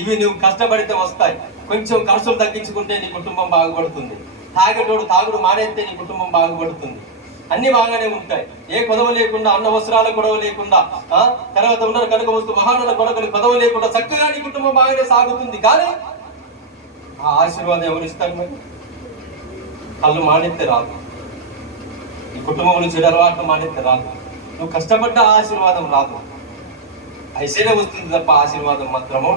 ఇవి. నువ్వు కష్టపడితే వస్తాయి. కొంచెం ఖర్చులు తగ్గించుకుంటే నీ కుటుంబం బాగుపడుతుంది. తాగేటోడు తాగుడు మానేస్తే నీ కుటుంబం బాగుపడుతుంది. అన్ని బాగానే ఉంటాయి. ఏ కొదవ లేకుండా, అన్న వస్త్రాల గొడవ లేకుండా, తర్వాత ఉన్న కనుక వస్తూ మహానుల కొదవ లేకుండా చక్కగా నీ కుటుంబం బాగానే సాగుతుంది. కానీ ఆ ఆశీర్వాదం ఎవరు ఇస్తారు మరి? కళ్ళు మానేస్తే రాదు, నీ కుటుంబంలో చెడు అలవాట్లు మానేస్తే రాదు, నువ్వు కష్టపడ్డ ఆశీర్వాదం రాదు. ఐశ్వర్యం వస్తుంది తప్ప ఆశీర్వాదం మాత్రము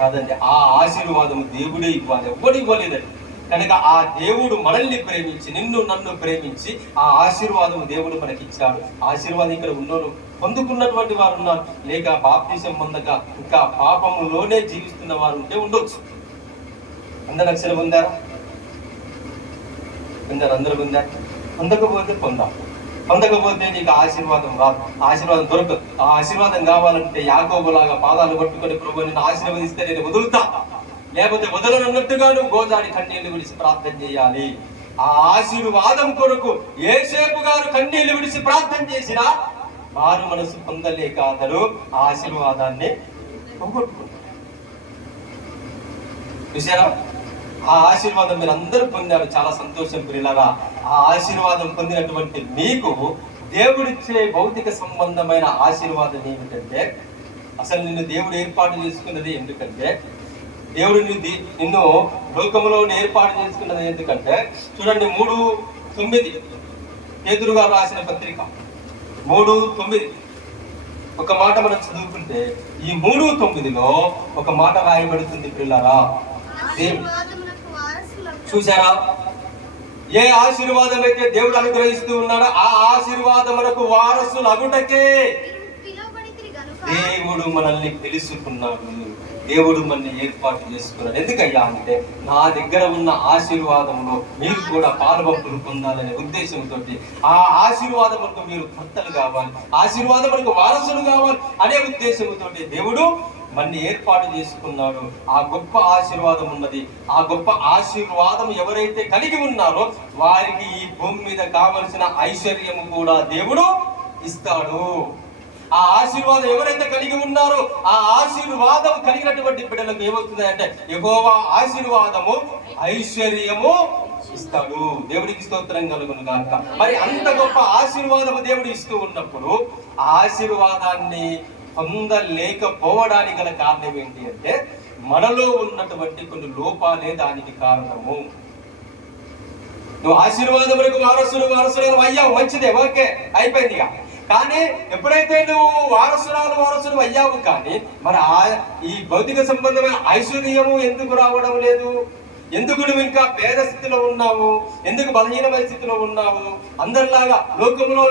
రాదండి. ఆ ఆశీర్వాదము దేవుడే ఇవ్వాలి, ఎవ్వడు ఇవ్వలేదండి. కనుక ఆ దేవుడు మనల్ని ప్రేమించి, నిన్ను నన్ను ప్రేమించి ఆ ఆశీర్వాదము దేవుడు మనకి ఇచ్చాడు. ఆశీర్వాదం ఇక్కడ ఉన్నోను పొందుకున్నటువంటి వారు ఉన్నారు, లేక బాప్తిసం పొందక ఇంకా పాపములోనే జీవిస్తున్న వారు ఉంటే ఉండొచ్చు. అందరు రక్షణ పొందారా? అందరూ పొందారు. పొందకపోతే పొందకపోతే నీకు ఆశీర్వాదం రాదు, ఆశీర్వాదం దొరకదు. ఆ ఆశీర్వాదం కావాలంటే యాకోబులాగా పాదాలు పట్టుకొని ప్రభు నిన్ను ఆశీర్వదిస్తే నేను వదులుతా, లేకపోతే వదలనన్నట్టుగా నువ్వు గోదారి కన్నీళ్లు విడిచి ప్రార్థన చేయాలి. ఆ ఆశీర్వాదం కొరకు యేసేపు గారు కన్నీళ్లు విడిచి ప్రార్థన చేసినా వారు మనసు పొందలేక అతడు ఆ ఆశీర్వాదాన్ని పోగొట్టుకుంటారు. చూసారా? ఆ ఆశీర్వాదం మీరు అందరూ పొందారు, చాలా సంతోషం ప్రియులారా. ఆ ఆశీర్వాదం పొందినటువంటి మీకు దేవుడిచ్చే భౌతిక సంబంధమైన ఆశీర్వాదం ఏమిటంటే, అసలు నిన్ను దేవుడు ఏర్పాటు చేసుకున్నది ఎందుకంటే, దేవుడు నిన్ను లోకంలో ఏర్పాటు చేసుకున్నది ఎందుకంటే, చూడండి 3:9 పేతురు గారు రాసిన పత్రిక 3:9 ఒక మాట మనం చదువుకుంటే ఈ 3:9లో ఒక మాట రాయబడుతుంది ప్రియులారా. చూసారా? ఏ ఆశీర్వాదం అయితే దేవుడు అనుగ్రహిస్తూ ఉన్నాడో ఆ ఆశీర్వాదములకు వారసులు అగుటకే దేవుడు మనల్ని పిలుచుకున్నాడు, దేవుడు మనల్ని ఏర్పాటు చేసుకున్నాడు. ఎందుకయ్యా అంటే నా దగ్గర ఉన్న ఆశీర్వాదంలో మీరు కూడా పాలుబంపులు పొందాలనే ఉద్దేశంతో ఆ ఆశీర్వాదములకు మీరు భర్తలు కావాలి, ఆశీర్వాదములకు వారసులు కావాలి అనే ఉద్దేశంతో దేవుడు మనల్ని ఏర్పాటు చేసుకున్నాడు. ఆ గొప్ప ఆశీర్వాదం ఉన్నది. ఆ గొప్ప ఆశీర్వాదం ఎవరైతే కలిగి ఉన్నారో వారికి ఈ భూమి మీద కావలసిన ఐశ్వర్యము కూడా దేవుడు ఇస్తాడు. ఆ ఆశీర్వాదం ఎవరైతే కలిగి ఉన్నారో ఆ ఆశీర్వాదం కలిగినటువంటి బిడ్డలకు ఏమవుతుంది అంటే యెహోవా ఆశీర్వాదము ఐశ్వర్యము ఇస్తాడు. దేవుడికి స్తోత్రం కలుగును గాక. మరి అంత గొప్ప ఆశీర్వాదము దేవుడు ఇస్తూ ఉన్నప్పుడు ఆ ఆశీర్వాదాన్ని పొందలేకపోవడానికి గల కారణం ఏంటి అంటే మనలో ఉన్నటువంటి కొన్ని లోపాలే దానికి కారణము. నువ్వు ఆశీర్వాదములకు వారసులు అయ్యావు, మంచిదే, ఓకే, అయిపోయింది ఇక. కానీ ఎప్పుడైతే నువ్వు వారసుడు అయ్యావు, కానీ మరి ఈ భౌతిక సంబంధమైన ఐశ్వర్యము ఎందుకు రావడం లేదు? ఎందుకు నువ్వు ఇంకా పేద స్థితిలో ఉన్నావు? ఎందుకు బలహీనమైన స్థితిలో ఉన్నావు? అందరిలాగా లోకంలో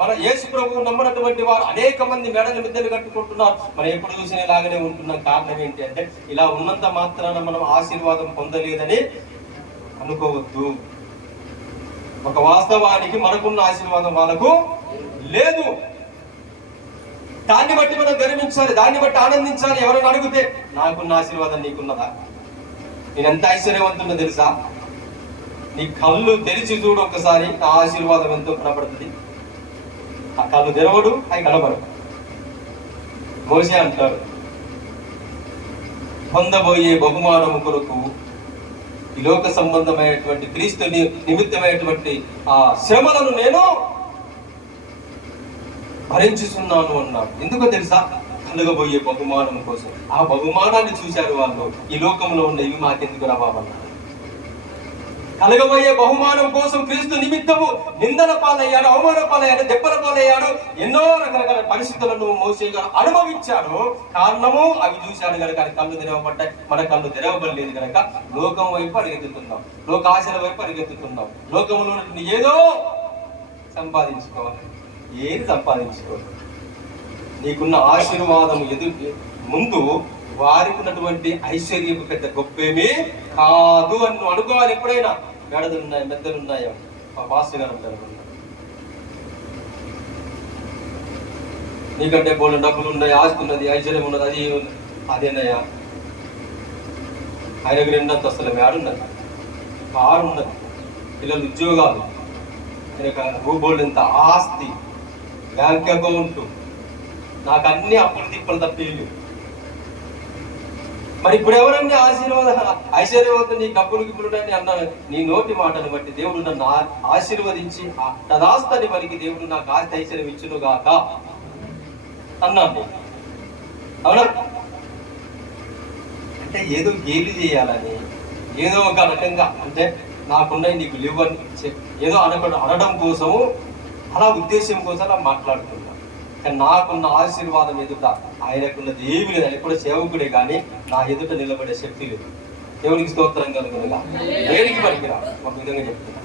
మన యేసు ప్రభువు నమ్మనటువంటి వారు అనేక మంది మెడలు మిద్దెలు కట్టుకుంటున్నారు, మనం ఎప్పుడు చూసిన ఇలాగనే ఉంటున్నాం. కారణం ఏంటి అంటే, ఇలా ఉన్నంత మాత్రాన మనం ఆశీర్వాదం పొందలేదని అనుకోవద్దు. ఒక వాస్తవానికి మనకున్న ఆశీర్వాదం వాళ్ళకు లేదు. దాన్ని బట్టి మనం గర్వించాలి, దాన్ని బట్టి ఆనందించాలి. ఎవరైనా అడిగితే నాకున్న ఆశీర్వాదం నీకున్నదా? నేను ఎంత ఐశ్వర్యవంతున్నా తెలుసా? నీ కళ్ళు తెరిచి చూడు ఒక్కసారి, నా ఆశీర్వాదం ఎంతో కనబడుతుంది. ఆ కళ్ళు తెరవడు, అవి కనబడదు. మోసే అంటాడు, పొందబోయే బహుమానము కొరకు ఈ లోక సంబంధమైనటువంటి క్రీస్తు నిమిత్తమైనటువంటి ఆ శ్రమలను నేను భరించుతున్నాను అన్నాడు. ఎందుకో తెలుసా? కలగబోయే బహుమానం కోసం. ఆ బహుమానాన్ని చూశారు వాళ్ళు. ఈ లోకంలో ఉన్న ఇవి మాకెందుకు రావాలన్నారు. కలగబోయే బహుమానం కోసం క్రీస్తు నిమిత్తము నిందల పాలయ్యాడు, అవమాన పాలయ్యాడు, దెబ్బల పాలయ్యాడు. ఎన్నో రకరకాల పరిస్థితులను మోసే అనుభవించాడు. కారణము అవి చూశాడు కనుక కళ్ళు తెరవబడ్డాయి. మన కళ్ళు తెరవబడలేదు కనుక లోకం వైపు అరిగెత్తుతున్నాం, లోక ఆశల వైపు అరిగెత్తుతున్నాం. లోకంలో ఏదో సంపాదించుకోవాలి. ఏది సంపాదించుకోవాలి? నీకున్న ఆశీర్వాదం ముందు వారికి ఉన్నటువంటి ఐశ్వర్యపు పెద్ద గొప్పేమీ కాదు అని నువ్వు అనుకోవాలి. ఎప్పుడైనా మెడలున్నాయి, మెద్దలున్నాయో మా మాస్టర్ గారు అంటారు, నీకంటే బోళ్ళ డబ్బులు ఉన్నాయి, ఆస్తి ఉన్నది, ఐశ్వర్యం ఉన్నది, అది అదేనయ్యా. ఆయనకు 2 అంతస్తుల మేడున్నది, కారు ఉన్నది, పిల్లలు ఉద్యోగాలు, బోల్డ్ ఎంత ఆస్తి, బ్యాంక్ అకౌంట్, నాకు అన్ని అప్పులు తిప్పలు తప్పేళ్ళు. మరి ఇప్పుడు ఎవరన్నీ ఐశ్వర్యవంతులు నీ డబ్బులు గిప్పులున్నాయని అన్నాను. నీ నోటి మాటను బట్టి దేవుడు నన్ను ఆశీర్వదించి తదాస్తని మనకి దేవుడు నాకు ఆస్తి ఐశ్వర్యం ఇచ్చును గాక అన్నాను. అవునా? అంటే ఏదో గేలి చేయాలని, ఏదో ఒక రకంగా, అంటే నాకున్నాయి నీకు లేవని ఏదో అనడం కోసము, అలా ఉద్దేశం కోసం అలా మాట్లాడుతున్నా. కానీ నాకున్న ఆశీర్వాదం ఎదుట ఆయనకున్నది ఏమి లేదు. ఆయన కూడా సేవకుడే కానీ నా ఎదుట నిలబడే శక్తి లేదు. దేవునికి స్తోత్రం కలుగునుగా. దేనికి పనికిరా ఒక విధంగా చెప్తున్నా.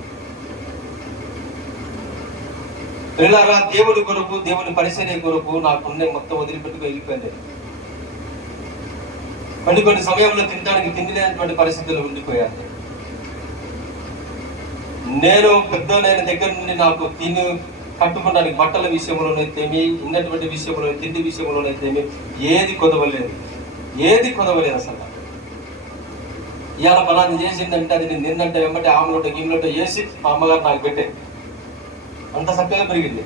పిల్లలారా, దేవుడి కొరకు, దేవుని పరిచర్య కొరకు నాకున్న మొత్తం వదిలిపెట్టుకు వెళ్ళిపోయింది. కొన్ని సమయంలో తినడానికి తిండి లేనటువంటి పరిస్థితులు ఉండిపోయాను. నేను పెద్దలైన దగ్గర నుండి నాకు కట్టుకోవడానికి బట్టల విషయంలోనైతేమి, ఉన్నటువంటి విషయంలో, తిండి విషయంలోనైతేమి ఏది కొదవలేదు అసలు. ఇవాళ పలాన్ని చేసిందంటే అది నేను నిన్నంటే వెంబటి ఆమెలోటో గీమలోటో వేసి మా అమ్మగారు నాకు పెట్టేది. అంత చక్కగా పెరిగింది.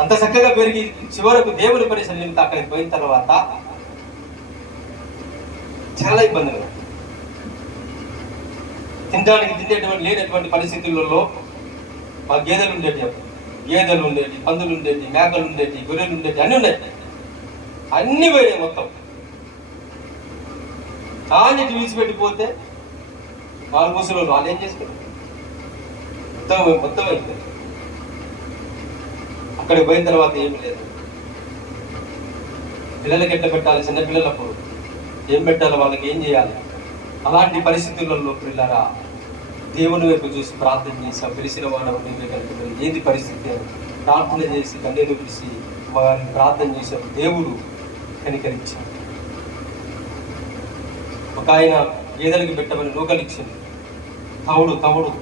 అంత చక్కగా పెరిగి చివరకు దేవుని పరిసర నిమిత్తం అక్కడికి పోయిన తర్వాత చాలా ఇబ్బందులు. తినడానికి తినేటువంటి లేనటువంటి పరిస్థితులలో మా గేదెలు ఉండేటి, పందులు ఉండేటి, మేకలు ఉండేటి, గొర్రెలు ఉండేటి, అన్నీ ఉన్నాయి. అన్ని పోయాయి మొత్తం. అన్నిటి విడిచిపెట్టిపోతే వాళ్ళు ముసలు వాళ్ళు ఏం చేసుకుంటారు? మొత్తం అయిపోయింది. అక్కడికి పోయిన తర్వాత ఏమి లేదు. పిల్లలకి ఎట్లా పెట్టాలి? చిన్నపిల్లలప్పుడు ఏం పెట్టాలి? వాళ్ళకి ఏం చేయాలి? అలాంటి పరిస్థితులలో పిల్లరా దేవుని వైపు చూసి ప్రార్థన చేసాం. తెలిసిన వాడు నీవే కనుక ఏది పరిస్థితి అని ప్రార్థన చేసి కన్నీరు పిలిచి వారిని ప్రార్థన చేసాం. దేవుడు కనికరించాడు. ఒక ఆయన గేదెలకి పెట్టమని నూకలు ఇచ్చింది. తవుడు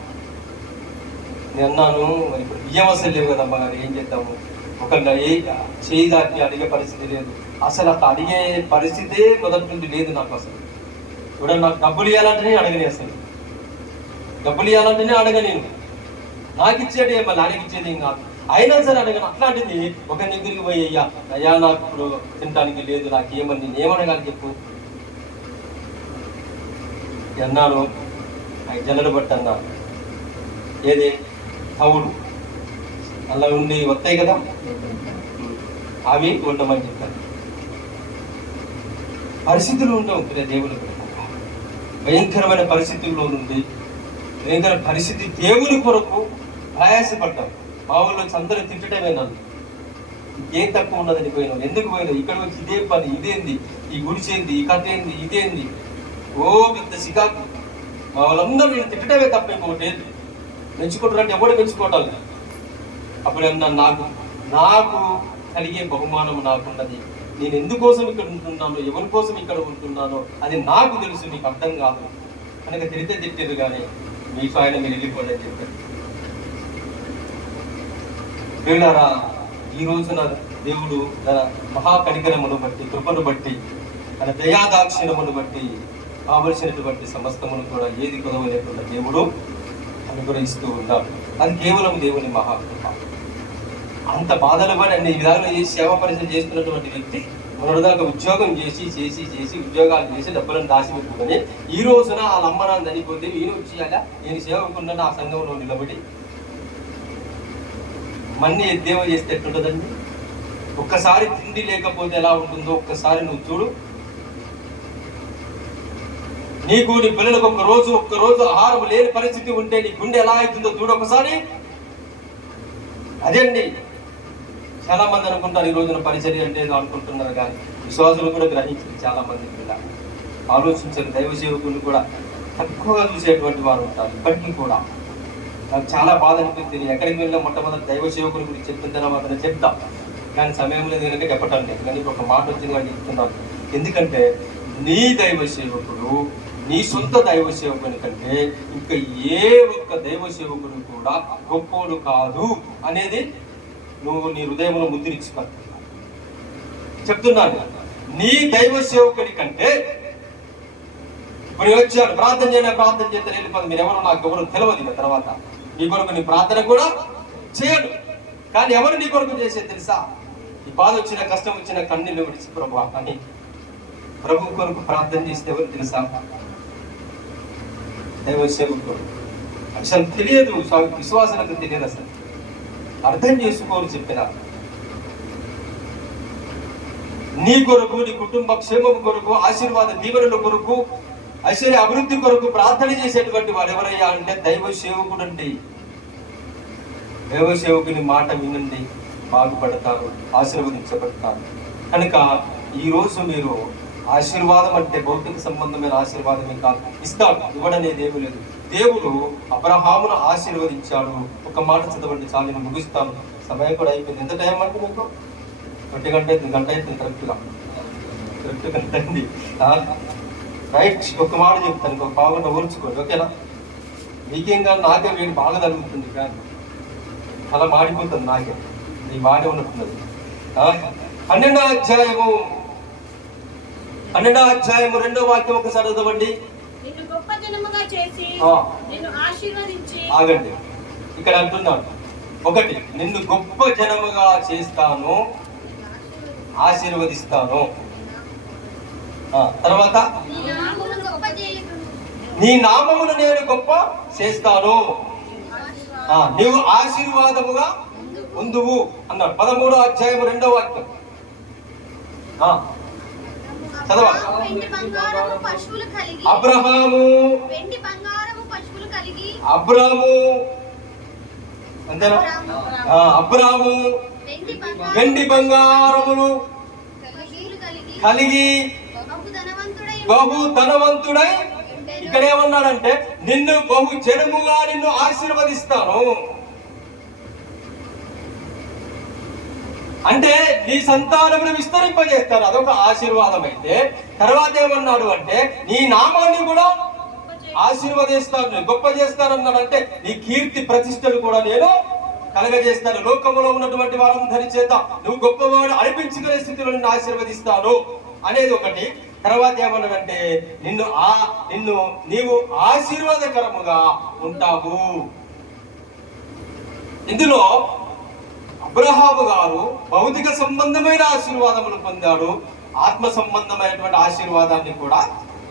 నేను అన్నాను, మరి ఇప్పుడు బియ్యం అసలు లేవు కదమ్మా గారు, ఏం చేద్దాము? ఒకళ్ళ చేయి దాటి అడిగే పరిస్థితి లేదు. అసలు అట్లా అడిగే పరిస్థితే మొదటి నుండి లేదు నాకు. అసలు ఇప్పుడు నాకు డబ్బులు ఇవ్వాలంటేనే అడగని, అసలు డబ్బులు ఇవ్వాలంటేనే అడగనేను. నాకు ఇచ్చేది మళ్ళీ నాన్నకి ఇచ్చేది ఏం కాదు. అయినా సరే అడగను. అట్లాంటిది ఒక దగ్గరికి పోయి అయ్యా నాకు ఇప్పుడు తినడానికి లేదు, నాకు ఏమని నేను ఏమనగాలి చెప్పు అన్నాను. ఆయన జల్లలు బట్టి అన్నాను. ఏది తవుడు అలా ఉండి వస్తాయి కదా, అవి ఉండమని చెప్తాను. పరిస్థితులు ఉండవు దేవుని భయంకరమైన పరిస్థితుల్లో నుండి భయంకర పరిస్థితి. దేవుని కొరకు ప్రయాసపడ్డాం. మా ఊళ్ళో అందరూ తిట్టడమే నన్ను, ఏం తక్కువ ఉన్నదని పోయినావు, ఎందుకు పోయినావు, ఇక్కడ వచ్చి ఇదే పని, ఇదేంది, ఈ గుడిచేంది, ఈ కథ ఏంది, ఇదేంది, ఓ పెద్ద సికాకు. మా వాళ్ళందరూ నేను తిట్టడమే తప్ప ఇంకొకటి ఏంది. మెచ్చుకుంటారంటే ఎవడు మెచ్చుకోవటం. అప్పుడు నాకు కలిగే బహుమానం నాకున్నది. నేను ఎందుకోసం ఇక్కడ ఉంటున్నానో, ఎవరి కోసం ఇక్కడ ఉంటున్నానో అది నాకు తెలుసు, మీకు అర్థం కాదు కనుక తిట్టారు కానీ మీకు ఆయన మీరు వెళ్ళిపోండి అని చెప్పారు. వీళ్ళారా, ఈ రోజున దేవుడు తన మహాకనికరమును బట్టి, కృపను బట్టి, తన దయాదాక్షిణ్యమును బట్టి కావలసినటువంటి సమస్తమును కూడా ఏది కొదవలేకుండా దేవుడు అనుగ్రహిస్తూ ఉన్నాడు. అది కేవలం దేవుని మహాకృప. అంత బాధలు పడి అన్ని విధాలుగా చేసి సేవా పరిచయం చేస్తున్నటువంటి వ్యక్తి మొన్నటిదాకా ఉద్యోగం చేసి ఉద్యోగాలు చేసి డబ్బులను దాచిపెట్టుకుని ఈ రోజున వాళ్ళ అమ్మ నాన్న చనిపోతే నేను వచ్చేయాలా, నేను సేవకున్నా ఆ సంఘంలో నిలబడి మన్ని ఎద్దేవో చేస్తే ఎట్లుంటుందండి. ఒక్కసారి తిండి లేకపోతే ఎలా ఉంటుందో ఒక్కసారి నువ్వు చూడు. నీకు నీ పిల్లలకు ఒక్క రోజు ఆహారం లేని పరిస్థితి ఉంటే నీ గుండె ఎలా అవుతుందో చూడు ఒకసారి. అదే అండి, చాలా మంది అనుకుంటారు ఈ రోజున పరిచర్య అంటే ఏదో అనుకుంటున్నారు, కానీ విశ్వాసులు కూడా గ్రహించారు. చాలా మంది కూడా ఆలోచించారు. దైవ సేవకులు కూడా తక్కువగా చూసేటువంటి వారు ఉంటారు. ఇప్పటికీ కూడా నాకు చాలా బాధ అనిపిస్తుంది. ఎక్కడికి వెళ్ళినా మొట్టమొదటి దైవ సేవకుల గురించి చెప్తున్నా మాత్రం చెప్తాం, కానీ సమయం లేదు కనుక చెప్పటం లేదు. కానీ ఒక మాట వచ్చింది కానీ చెప్తున్నాను. ఎందుకంటే నీ దైవ సేవకుడు నీ సొంత దైవ సేవకుని కంటే ఇంకా ఏ ఒక్క దైవ సేవకుడు కూడా గొప్పోడు కాదు అనేది నువ్వు నీ హృదయంలో ముద్రించుకో చెప్తున్నాను. నీ దైవ సేవకుని కంటే ఇప్పుడు వచ్చాడు ప్రార్థన చేస్తే వెళ్ళిపోదు. మీరు ఎవరు నాకు ఎవరు తెలియదు. తర్వాత నీ కొరకు నీ ప్రార్థన కూడా చేయడు. కానీ ఎవరు నీ కొరకు చేసేది తెలుసా? ఈ బాధ వచ్చిన కష్టం వచ్చిన కన్నీళ్ళు విడిచి ప్రభు అని ప్రభు కొరకు ప్రార్థన చేస్తే ఎవరు తెలుసా? దైవ సేవకుడు. అసలు తెలియదు, విశ్వాసాలకు తెలియదు, అసలు అర్థం చేసుకోరు. చెప్పిన నీ కొరకు, నీ కుటుంబ క్షేమం కొరకు, ఆశీర్వాద దీవెనల కొరకు, ఐశ్వర్య అభివృద్ధి కొరకు ప్రార్థన చేసేటువంటి వాడు ఎవరయ్యా అంటే దైవ సేవకుడు అండి. దైవ సేవకుని మాట వినండి, బాగుపడతారు, ఆశీర్వదించబడతారు. కనుక ఈ రోజు మీరు ఆశీర్వాదం అంటే భౌతిక సంబంధమైన ఆశీర్వాదమే కాదు, ఇస్తాడు, ఇవ్వడనేది ఏమీ లేదు. దేవుడు అబ్రహామును ఆశీర్వదించాడు. ఒక మాట చదవండి చాలు, నేను ముగిస్తాను. సమయం కూడా అయిపోయింది. ఎంత టైం అంటే మీకు 1 గంట అవుతుంది, గంట అవుతుంది కరెక్ట్గా అండి. రైట్, ఒక మాట చెప్తాను, ఇంకొక పావుగంట ఊర్చుకోండి, ఓకేనా? మీకేం కానీ నాకే వేడి బాగా తగ్గుతుంది, కానీ అలా మాడిపోతుంది నాకే, నీ బాగానే ఉన్నట్టున్నది. 12వ అధ్యాయము 2వ వాక్యం ఒకసారి చదవండి. ఆగండి, ఇక్కడ అంటున్నాడు, ఒకటి నిన్ను గొప్ప జనముగా చేస్తాను, ఆశీర్వదిస్తాను. తర్వాత నీ నామమును నేను గొప్ప చేస్తాను, నీవు ఆశీర్వాదముగా ఉందువు అన్నాడు. 13వ అధ్యాయము 2వ వాక్యం చదవాలి. అబ్రహాము అంతేనా? అబ్రహాము వెండి బంగారములు కలిగి బహు ధనవంతుడై, ఇక్కడ ఏమన్నాడంటే నిన్ను బహు జనముగా నిన్ను ఆశీర్వదిస్తాను. అంటే నీ సంతానమును విస్తరింపజేస్తాను, అదొక ఆశీర్వాదం. అయితే తర్వాత ఏమన్నాడు అంటే నీ నామాన్ని కూడా ఆశీర్వదిస్తాను, గొప్ప చేస్తానన్నాడు. అంటే నీ కీర్తి ప్రతిష్టలు కూడా నేను కలగజేస్తాను. లోకములో ఉన్నటువంటి వారందరి చేత నువ్వు గొప్పవాడు అనిపించుకునే స్థితిలో నిన్ను ఆశీర్వదిస్తాను అనేది ఒకటి. తర్వాత ఏమన్నాడంటే నీవు ఆశీర్వాదకరముగా ఉంటావు. ఇందులో అబ్రహాము గారు భౌతిక సంబంధమైన ఆశీర్వాదమును పొందాడు, ఆత్మ సంబంధమైనటువంటి ఆశీర్వాదాన్ని కూడా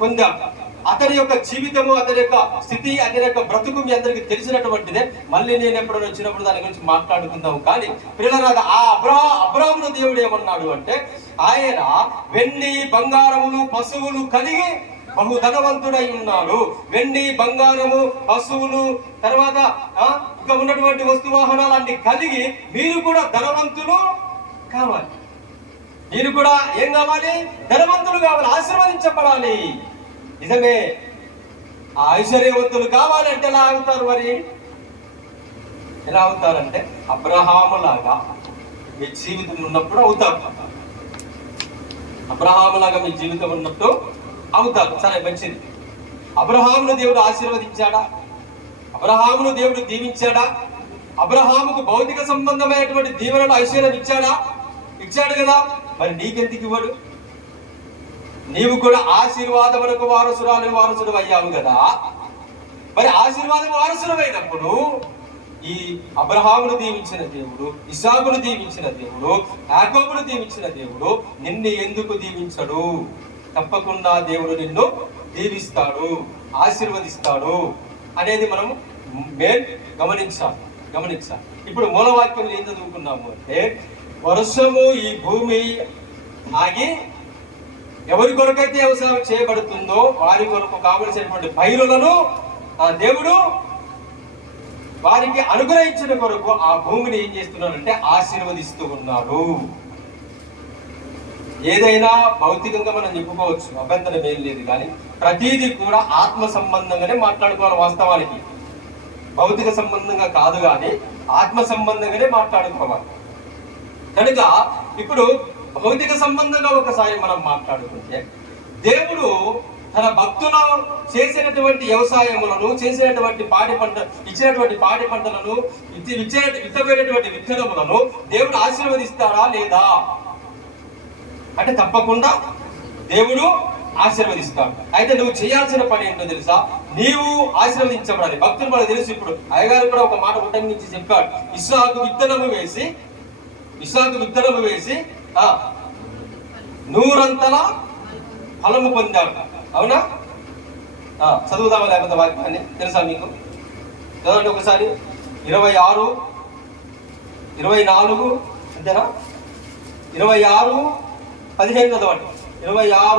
పొందాడు. అతని యొక్క జీవితము, అతని యొక్క స్థితి, అతని యొక్క బ్రతుకు మీ అందరికి తెలిసినటువంటిదే. మళ్ళీ నేను ఎప్పుడైనా వచ్చినప్పుడు దాని గురించి మాట్లాడుకుందాం. కానీ పిల్లలాగా ఆ అబ్రాహామును దేవుడు ఏమన్నాడు అంటే ఆయన వెండి బంగారములు పశువులు కలిగి బహుధనవంతుడై ఉన్నాడు. వెండి, బంగారము, పశువులు, తర్వాత ఇంకా ఉన్నటువంటి వస్తు వాహనాలు అన్ని కలిగి మీరు కూడా ధనవంతులు కావాలి. మీరు కూడా ఏం కావాలి? ధనవంతులు కావాలి, ఆశీర్వదించబడాలి. నిజమే, ఆ ఐశ్వర్యవంతులు కావాలంటే ఎలా అవుతారు? మరి ఎలా అవుతారంటే అబ్రహాము లాగా మీ జీవితం ఉన్నప్పుడు అవుతారు. అబ్రహాము లాగా మీ జీవితం ఉన్నప్పుడు అవుతారు. సరే, మంచిది. అబ్రహామును దేవుడు ఆశీర్వదించాడా? అబ్రహామును దేవుడు దీవించాడా? అబ్రహాముకు భౌతిక సంబంధమైనటువంటి దీవెనలు ఐశ్వర్యం ఇచ్చాడా? ఇచ్చాడు కదా. మరి నీకెందుకు ఇవ్వడు? నీవు కూడా ఆశీర్వాదములకు వారసుడు అయ్యావు కదా. మరి ఆశీర్వాదం వారసుడమైనప్పుడు ఈ అబ్రహామును దీవించిన దేవుడు, ఇస్సాకును దీవించిన దేవుడు, యాకోబును దీవించిన దేవుడు నిన్ను ఎందుకు దీవించడు? తప్పకుండా దేవుడు నిన్ను దీవిస్తాడు, ఆశీర్వదిస్తాడు అనేది మనం గమనించాలి. ఇప్పుడు మూలవాక్యం ఏం చదువుకున్నాము అంటే, వర్షము ఈ భూమి ఆగి ఎవరి కొరకైతే వ్యవసాయం చేయబడుతుందో వారి కొరకు కావలసినటువంటి పైరులను ఆ దేవుడు వారికి అనుగ్రహించిన కొరకు ఆ భూమిని ఏం చేస్తున్నాడంటే ఆశీర్వదిస్తూ ఉన్నాడు. ఏదైనా భౌతికంగా మనం చెప్పుకోవచ్చు, అభ్యంతరం ఏం లేదు. కానీ ప్రతిదీ కూడా ఆత్మ సంబంధంగానే మాట్లాడుకోవాలి. వాస్తవానికి భౌతిక సంబంధంగా కాదు, కానీ ఆత్మ సంబంధంగానే మాట్లాడుకోవాలి. కనుక ఇప్పుడు భౌతిక సంబంధంగా ఒకసారి మనం మాట్లాడుకుంటే, దేవుడు తన భక్తులు చేసినటువంటి వ్యవసాయములను, చేసినటువంటి ఇచ్చినటువంటి పాడి పంటలను, విత్తబోయేటువంటి విత్తనములను దేవుడు ఆశీర్వదిస్తాడా లేదా అంటే తప్పకుండా దేవుడు ఆశీర్వదిస్తాడు. అయితే నువ్వు చేయాల్సిన పని ఏంటో తెలుసా? నీవు ఆశీర్వదించబడాలి. భక్తులు మనకు తెలుసు. ఇప్పుడు అయ్యగారు కూడా ఒక మాట ఉటంకించి చెప్పాడు. ఇస్సాకు విత్తనము వేసి 100 ఫలము పొందాడు. అవునా? చదువుదామా లేకపోతే వాక్యాన్ని? తెలుసా మీకు? చదవండి ఒకసారి. 26, 24 అంతేనా? 26, 15 చదవండి. 26,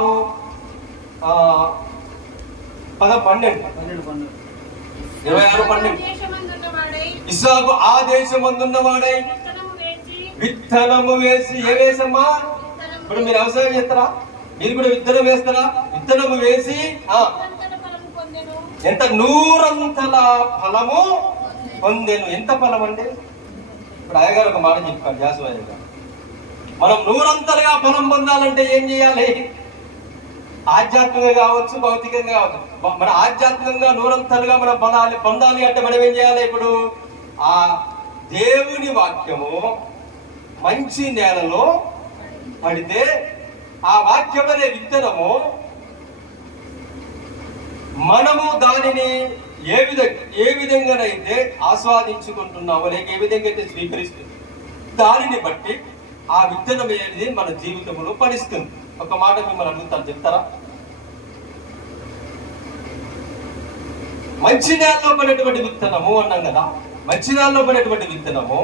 12. 26, 12. ఇస్సాకు ఆ దేశమందున్నవాడై విత్తనము వేసి. ఏ వేసమ్మా? ఇప్పుడు మీరు వ్యవసాయం చేస్తారా? మీరు కూడా విత్తనం వేస్తారా? విత్తనము వేసి ఎంత? 100 ఫలము పొందెను. ఎంత ఫలం అండి? ఇప్పుడు అయ్యగారు ఒక మాట చెప్పారు, జాసువయ్య గారు. మనం 100 ఫలం పొందాలంటే ఏం చేయాలి? ఆధ్యాత్మికంగా కావచ్చు, భౌతికంగా కావచ్చు. మన ఆధ్యాత్మికంగా 100 మనం పొందాలి అంటే మనం ఏం చేయాలి? ఇప్పుడు ఆ దేవుని వాక్యము మంచి నేలలో పడితే ఆ వాక్యం అనే విత్తనము మనము దానిని ఏ విధంగానైతే ఆస్వాదించుకుంటున్నామో, లేక ఏ విధంగా అయితే స్వీకరిస్తుంది, దానిని బట్టి ఆ విత్తనం అనేది మన జీవితంలో ఫలిస్తుంది. ఒక మాట మిమ్మల్ని అడుగుతాను, చెప్తారా? మంచి నేలలో పడినటువంటి విత్తనము అన్నాం కదా. మంచి నేలలో పడినటువంటి విత్తనము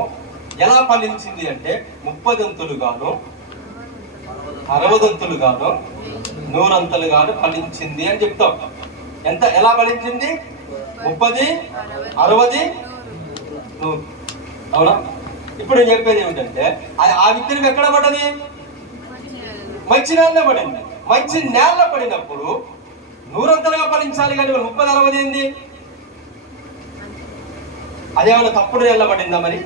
ఎలా ఫలించింది అంటే 30 దంతులుగాను, 60 దంతులుగాను, 100 అంతలుగాను ఫలించింది అని చెప్తాం. ఎలా ఫలించింది? 30, 60, 100. అవునా? ఇప్పుడు నేను చెప్పేది ఏమిటంటే, ఆ విత్తనం ఎక్కడ పడ్డది? మంచి నేలలో పడింది. మంచి నేలలో పడినప్పుడు 100 అంతలుగా ఫలించాలి. కానీ 30, 60 ఏంది? అదేమన్నా తప్పుడు నేలలో పడిందా? మరి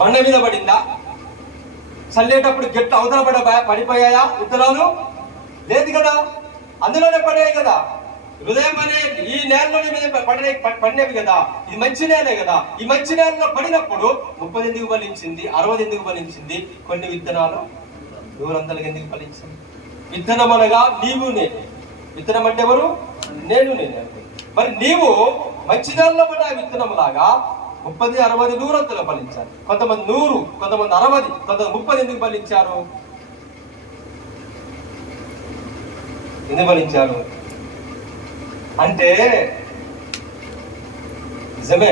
బండ మీద పడిందా? చల్లేటప్పుడు గెట్టు అవతల పడిపోయాయా విత్తనాలు? లేదు కదా, అందులోనే పడాయి కదా. హృదయం అనే ఈ నేలలోనే మీద పడినవి కదా. ఇది మంచి నేలే కదా. ఈ మంచి నేలలో పడినప్పుడు 30 ఎందుకు ఫలించింది? 60 ఎందుకు ఫలించింది? కొన్ని విత్తనాలు 100 ఎందుకు ఫలించింది? విత్తనం అనగా నీవు నేను. విత్తనం అంటే ఎవరు? నేను. మరి నీవు మంచి నేలలో పడిన విత్తనం లాగా 30, 60, 100 ఫలించారు. కొంతమంది 100, కొంతమంది 60, కొంతమంది 30 ఎందుకు ఫలించారు? ఎందుకు ఫలించారు అంటే నిజమే,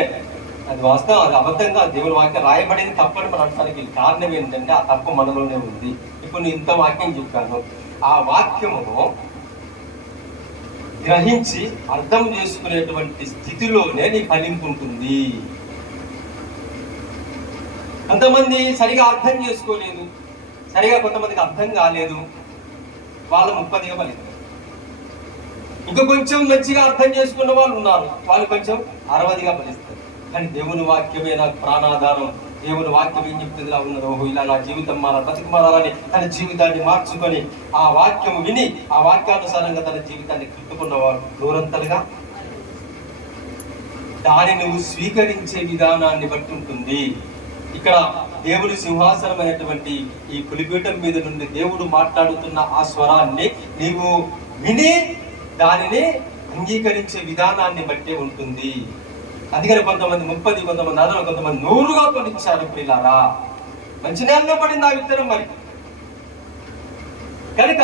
అది వాస్తవం, అది అబద్ధంగా దేవుని వాక్యం రాయబడింది తప్పని మనం అంటానికి కారణం ఏంటంటే ఆ తప్పు మనలోనే ఉంది. ఇప్పుడు నేను ఇంత వాక్యం చెప్పాను. ఆ వాక్యమును గ్రహించి అర్థం చేసుకునేటువంటి స్థితిలోనే నీ ఫలింపు ఉంటుంది. కొంతమంది సరిగా అర్థం చేసుకోలేదు, సరిగా కొంతమందికి అర్థం కాలేదు, వాళ్ళ 30గా ఫలితం. ఇంకా కొంచెం మంచిగా అర్థం చేసుకున్న వాళ్ళు ఉన్నారు, వాళ్ళు కొంచెం 60గా ఫలిస్తారు. కానీ దేవుని వాక్యమే నాకు ప్రాణాధారం, దేవుని వాక్యం ఏం చెప్తుంది ఇలా ఉన్నదో, ఇలా నా జీవితం మారాలి, బతుకు మారాలని తన జీవితాన్ని మార్చుకొని ఆ వాక్యం విని ఆ వాక్యానుసారంగా తన జీవితాన్ని కట్టుకున్నవాడు నూరంతలుగా. దాన్ని నువ్వు స్వీకరించే విధానాన్ని బట్టి ఉంటుంది. ఇక్కడ దేవుని సింహాసనమైనటువంటి ఈ పులిపీఠం మీద నుండి దేవుడు మాట్లాడుతున్న ఆ స్వరాన్ని నీవు విని దానిని అంగీకరించే విధానాన్ని బట్టి ఉంటుంది. అందుకని కొంతమంది 30, కొంతమంది 60, కొంతమంది 100గా ఫలించారు. పిల్లారా, మంచి నేలలో పడింది ఆ విత్తనం. మరి కనుక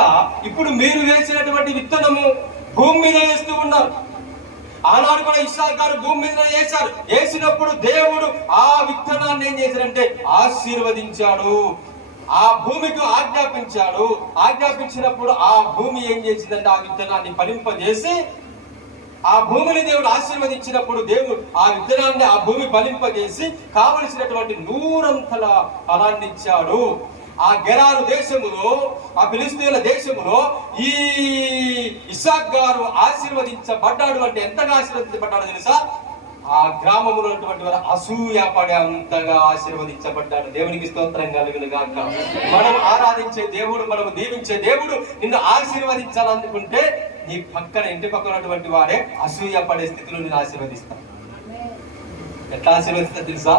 ఇప్పుడు మీరు వేసినటువంటి విత్తనము భూమి మీద వేస్తూ ఉన్నారు. ఆనాడు కూడా ఇస్సాకు గారు భూమి మీద వేశారు. వేసినప్పుడు దేవుడు ఆ విత్తనాన్ని ఏం చేశాడంటే ఆశీర్వదించాడు, ఆ భూమికి ఆజ్ఞాపించాడు. ఆజ్ఞాపించినప్పుడు ఆ భూమి ఏం చేసిందంటే ఆ విత్తనాన్ని ఫలింపజేసి, ఆ భూమిని దేవుడు ఆశీర్వదించినప్పుడు దేవుడు ఆ విత్తనాన్ని ఆ భూమి ఫలింపజేసి కావలసినటువంటి 100 ఫలాన్ని ఇచ్చాడు. ఆ గెరారు దేశములో, ఆ ఫిలిస్తీన్ల దేశములో ఈ ఇస్సాకు గారు ఆశీర్వదించబడ్డాడు. అంటే ఎంతగా ఆశీర్వదించబడ్డాడో తెలుసా? ఆ గ్రామంలో ఉన్నటువంటి వారు అసూయ పడే అంతగా ఆశీర్వదించబడ్డాడు. దేవునికి స్తోత్రం కలుగును గాక. మనం ఆరాధించే దేవుడు, మనం దీవించే దేవుడు నిన్ను ఆశీర్వదించాలనుకుంటే నీ పక్కన, ఇంటి పక్కన ఉన్నటువంటి వారే అసూయ పడే స్థితిలో నేను ఆశీర్వదిస్తాను. ఎట్లా ఆశీర్వదిస్తా తెలుసా?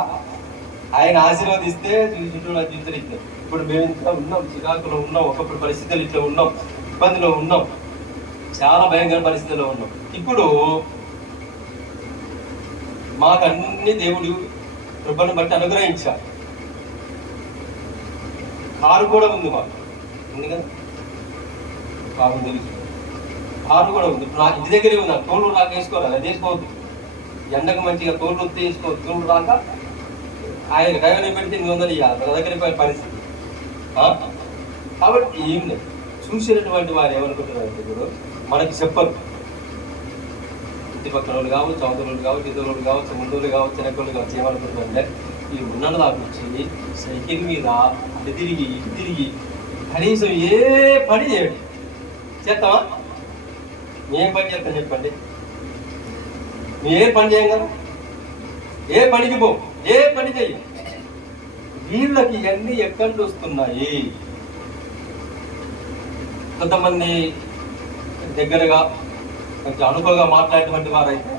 ఆయన ఆశీర్వదిస్తే జీవితం ఇట్లా. ఇప్పుడు మేము ఇంట్లో ఉన్నాం, చిరాకులో ఉన్నాం, ఒకప్పుడు పరిస్థితులు ఇట్లా ఉన్నాం, ఇబ్బందిలో ఉన్నాం, చాలా భయంకర పరిస్థితుల్లో ఉన్నాం. ఇప్పుడు మాకు అన్ని దేవుడు కృపను బట్టి అనుగ్రహించారు. కారు కూడా ఉంది, మాకు ఉంది కదా, కారు తెలుసు, కారు కూడా ఉంది. ఇప్పుడు నాకు ఇంటి దగ్గరే ఉన్నా, తోళ్ళు రాక వేసుకోవాలి, అది వేసుకోవద్దు. ఎండకు మంచిగా తోళ్ళు వస్తే వేసుకోవద్దు. తోళ్ళు రాక ఆయన డ్రైవర్ని పెడితే 800 ఇవ్వాలి, మన దగ్గర పరిస్థితి. కాబట్టి ఏం లేదు. చూసినటువంటి వారు ఏమనుకుంటున్నారు, ఇప్పుడు మనకి చెప్పరు. ఇంటి పక్కన వాళ్ళు కావచ్చు, అవతల వాళ్ళు కావచ్చు, ఇతరులు వాళ్ళు కావచ్చు, ముందులు కావచ్చు, వెనకలు కావచ్చు, ఏమనుకుంటున్నారంటే ఈ ఉన్నది దాకా వచ్చి సైకిల్ మీద అటు తిరిగి ఇటు తిరిగి కనీసం ఏ పని చేయడు. చేస్తావా? మేం పని చేస్తాం చెప్పండి? మేము ఏ పని చేయం కదా, ఏ పనికి పో, ఏ పని చెయ్యి. వీళ్ళకి ఇవన్నీ ఎక్కడి వస్తున్నాయి? కొంతమంది దగ్గరగా కొంచెం అనుకోగా మాట్లాడేటువంటి వారైతే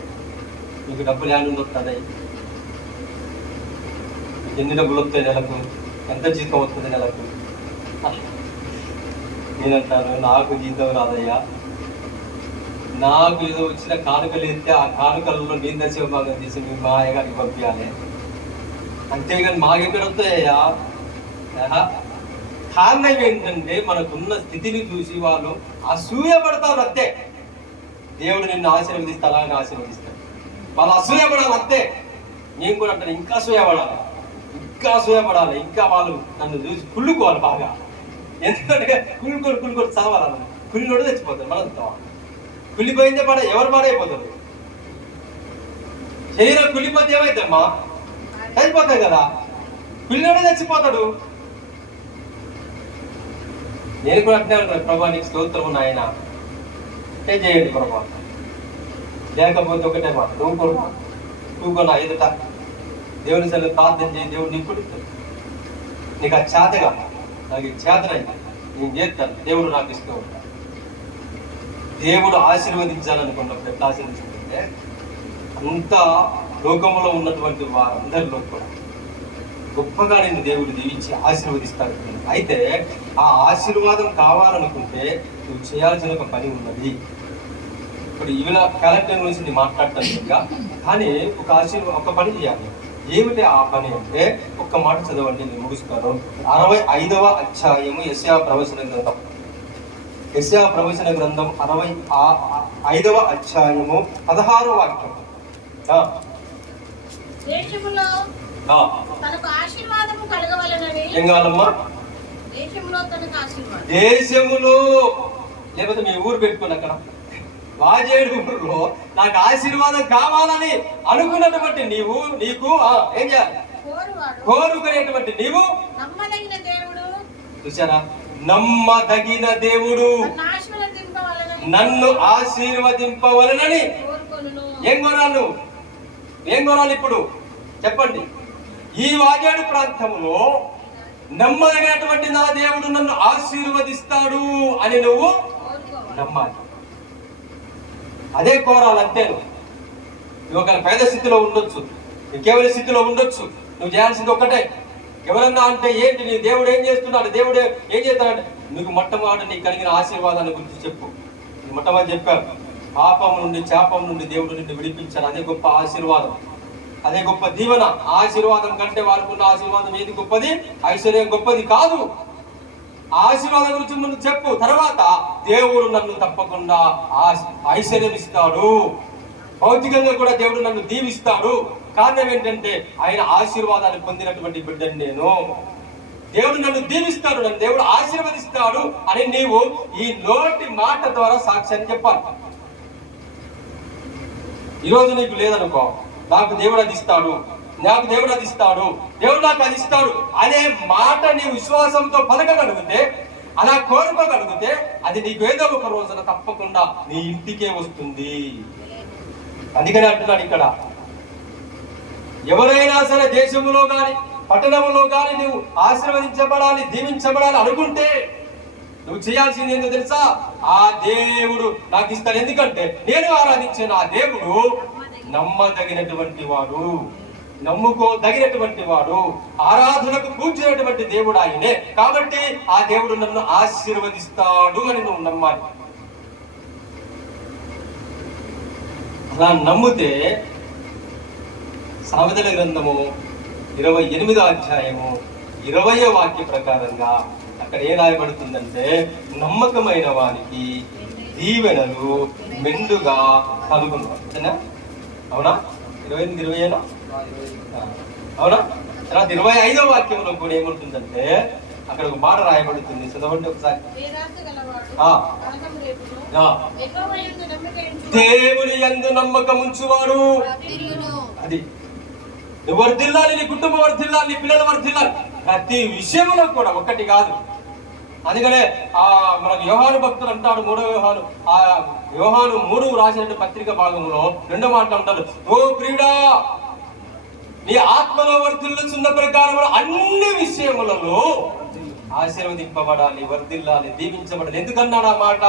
మీకు డబ్బులు ఏమైనా వస్తున్నాయి, ఎన్ని డబ్బులు వస్తాయి నెలకు, ఎంత జీతం వస్తుంది నెలకు. నేనంటాను, నాకు జీతం రాదయ్యా, నాకు ఏదో వచ్చిన కానుకలు ఇస్తే ఆ కానుకలలో నేను దశభాగం తీసి మీ మా అయ్యగారికి పంపించాలి, అంతేగాని మాకెక్కడ వస్తాయ్యా. కారణం ఏంటంటే మనకున్న స్థితిని చూసి వాళ్ళు అసూయపడతారు అంతే. దేవుడు నిన్ను ఆశీర్వదిస్తే అలాగే ఆశీర్వదిస్తాడు. వాళ్ళు అసూయపడాలి అంతే. నేను కూడా అంటాను, ఇంకా అసూయపడాలి, ఇంకా అసూయపడాలి, ఇంకా వాళ్ళు నన్ను చూసి కుళ్ళుకోవాలి బాగా. ఎందుకంటే కుళ్ళుకొని చావాలి, కుళ్ళినోడు తెచ్చిపోతాడు. మనం కుళ్ళిపోయిందే ఎవరు పాడైపోతారు. శరీరం కుళ్ళిపోతే ఏమైందమ్మా? చచ్చిపోతాయి కదా. కుళ్ళినోడే చచ్చిపోతాడు. నేను కూడా అంటే అనుకున్నాను, ప్రభా నీకు స్తోత్రము నాయన, ఏం చేయండి ప్రభా, లేకపోతే ఒకటే మాట, నువ్వు నా ఎదుట దేవుని సరే ప్రార్థన చేయి, దేవుడు నీకు కుడుతాడు. నీకు ఆ చేతగా, నాకు ఈ చేతనైనా నేను చేస్తాను, దేవుడు నాకు ఇస్తూ ఉంటాడు. దేవుడు ఆశీర్వదించాలనుకున్నప్పుడు ఎట్లా ఆశీర్వదించుకుంటే అంత లోకంలో ఉన్నటువంటి వారందరిలో కూడా గొప్పగా నేను దేవుడు దీవించి ఆశీర్వదిస్తాడు. అయితే ఆ ఆశీర్వాదం కావాలనుకుంటే నువ్వు చేయాల్సిన ఒక పని ఉన్నది. ఇప్పుడు ఇవిలా క్యాలెండర్ గురించి నేను మాట్లాడతాను ఇంకా, కానీ ఒక పని చేయాలి. ఏమిటి ఆ పని అంటే ఒక్క మాట చదవండి, నేను ముగిస్తాను. 65వ అధ్యాయము యెషయా ప్రవచన గ్రంథం. యెషయా ప్రవచన గ్రంథం 65వ అధ్యాయము 16వ వాక్యం. దేశములో తనకు ఆశీర్వాదము కలగవలెనని. ఏం కావాలమ్మా? దేశములో తనకు ఆశీర్వాదం. దేశములో, లేకపోతే మీ ఊరు పెట్టుకుని అక్కడ వాజేడు ఊరిలో నాకు ఆశీర్వాదం కావాలని అనుకున్నటువంటి నీకు ఏం చేయాలి? కోరుకునేటువంటి నీవు నమ్మదగిన దేవుడు, చూసారా, నమ్మదగిన దేవుడు నన్ను ఆశీర్వదింపవలనని ఏం కొనాలి ఇప్పుడు చెప్పండి? ఈ వాజేడు ప్రాంతంలో నమ్మదగినటువంటి నా దేవుడు నన్ను ఆశీర్వదిస్తాడు అని నువ్వు నమ్మాలి. అదే కోరాలంటే నువ్వు ఒక పేద స్థితిలో ఉండొచ్చు, కేవల స్థితిలో ఉండొచ్చు. నువ్వు చేయాల్సింది ఒక్కటే. ఎవరన్నా అంటే ఏంటి నీ దేవుడు ఏం చేస్తున్నాడు, దేవుడు ఏం చేస్తాడంటే నీకు మొట్టమొదటి నీకు కలిగిన ఆశీర్వాదాన్ని గురించి చెప్పు. మొట్టమొదటి చెప్పారు, పాపం నుండి శాపం నుండి దేవుడు నిన్ను విడిపించాడు. అదే గొప్ప ఆశీర్వాదం, అదే గొప్ప దీవెన. ఆశీర్వాదం కంటే వారికి ఆశీర్వాదం ఏది గొప్పది? ఐశ్వర్యం గొప్పది కాదు. ఆశీర్వాదం గురించి ముందు చెప్పు. తర్వాత దేవుడు నన్ను తప్పకుండా ఐశ్వర్యం ఇస్తాడు, భౌతికంగా కూడా దేవుడు నన్ను దీవిస్తాడు. కారణం ఏంటంటే ఆయన ఆశీర్వాదాన్ని పొందినటువంటి బిడ్డని నేను. దేవుడు నన్ను దీవిస్తాడు, నన్ను దేవుడు ఆశీర్వదిస్తాడు అని నీవు ఈ నోటి మాట ద్వారా సాక్ష్యాన్ని చెప్పాలి. ఈరోజు నీకు లేదనుకో, నాకు దేవుడు అది ఇస్తాడు, నాకు దేవుడు అది ఇస్తాడు, దేవుడు నాకు అది ఇస్తాడు అనే మాట నీ విశ్వాసంతో పలకగలిగితే, అలా కోరుకోగలిగితే అది నీకు ఏదో ఒక రోజున తప్పకుండా నీ ఇంటికే వస్తుంది. అందుకని అంటున్నాడు ఇక్కడ, ఎవరైనా సరే దేశంలో గాని పట్టణంలో గాని నువ్వు ఆశీర్వదించబడాలి, దీవించబడాలి అనుకుంటే నువ్వు చేయాల్సింది ఏంటో తెలుసా? ఆ దేవుడు నాకు ఇస్తాడు. ఎందుకంటే నేను ఆరాధించే నా దేవుడు నమ్మదగినటువంటి వాడు, నమ్ముకోదగినటువంటి వాడు, ఆరాధనకు కూర్చున్నటువంటి దేవుడు ఆయనే. కాబట్టి ఆ దేవుడు నన్ను ఆశీర్వదిస్తాడు అని నువ్వు నమ్మాలి. అలా నమ్మితే సామెతల గ్రంథము 28వ అధ్యాయము 20వ వాక్య ప్రకారంగా అక్కడ ఏ రాయబడుతుందంటే, నమ్మకమైన వానికి దీవెనలు మెండుగా కలుగును. అంతేనా? అవునా? 28 అవునా? తర్వాత 25వ వాక్యంలో కూడా ఏముంటుందంటే, అక్కడ ఒక మాట రాయబడుతుంది, చదవండి ఒకసారి. దేవుని యందు నమ్మకం ఉంచువాడు, అది నువ్వు వర్ధిల్లాలి, నీ కుటుంబం వర్ధిల్లాలి, నీ పిల్లలు వర్ధిల్లాలి, ప్రతి విషయంలో కూడా, ఒక్కటి కాదు. అందుకనే మనకు యోహాను భక్తులు అంటాడు, 3వ యోహాను 3 రాసిన పత్రిక భాగంలో 2వ మాట అంటాడు, ఓ ప్రియుడా నీ ఆత్మలో వర్ధిల్లుచున్న ప్రకారం అన్ని విషయములలో ఆశీర్వదింపబడాలి, వర్ధిల్లాలి, దీవించబడాలి. ఎందుకన్నాడు ఆ మాట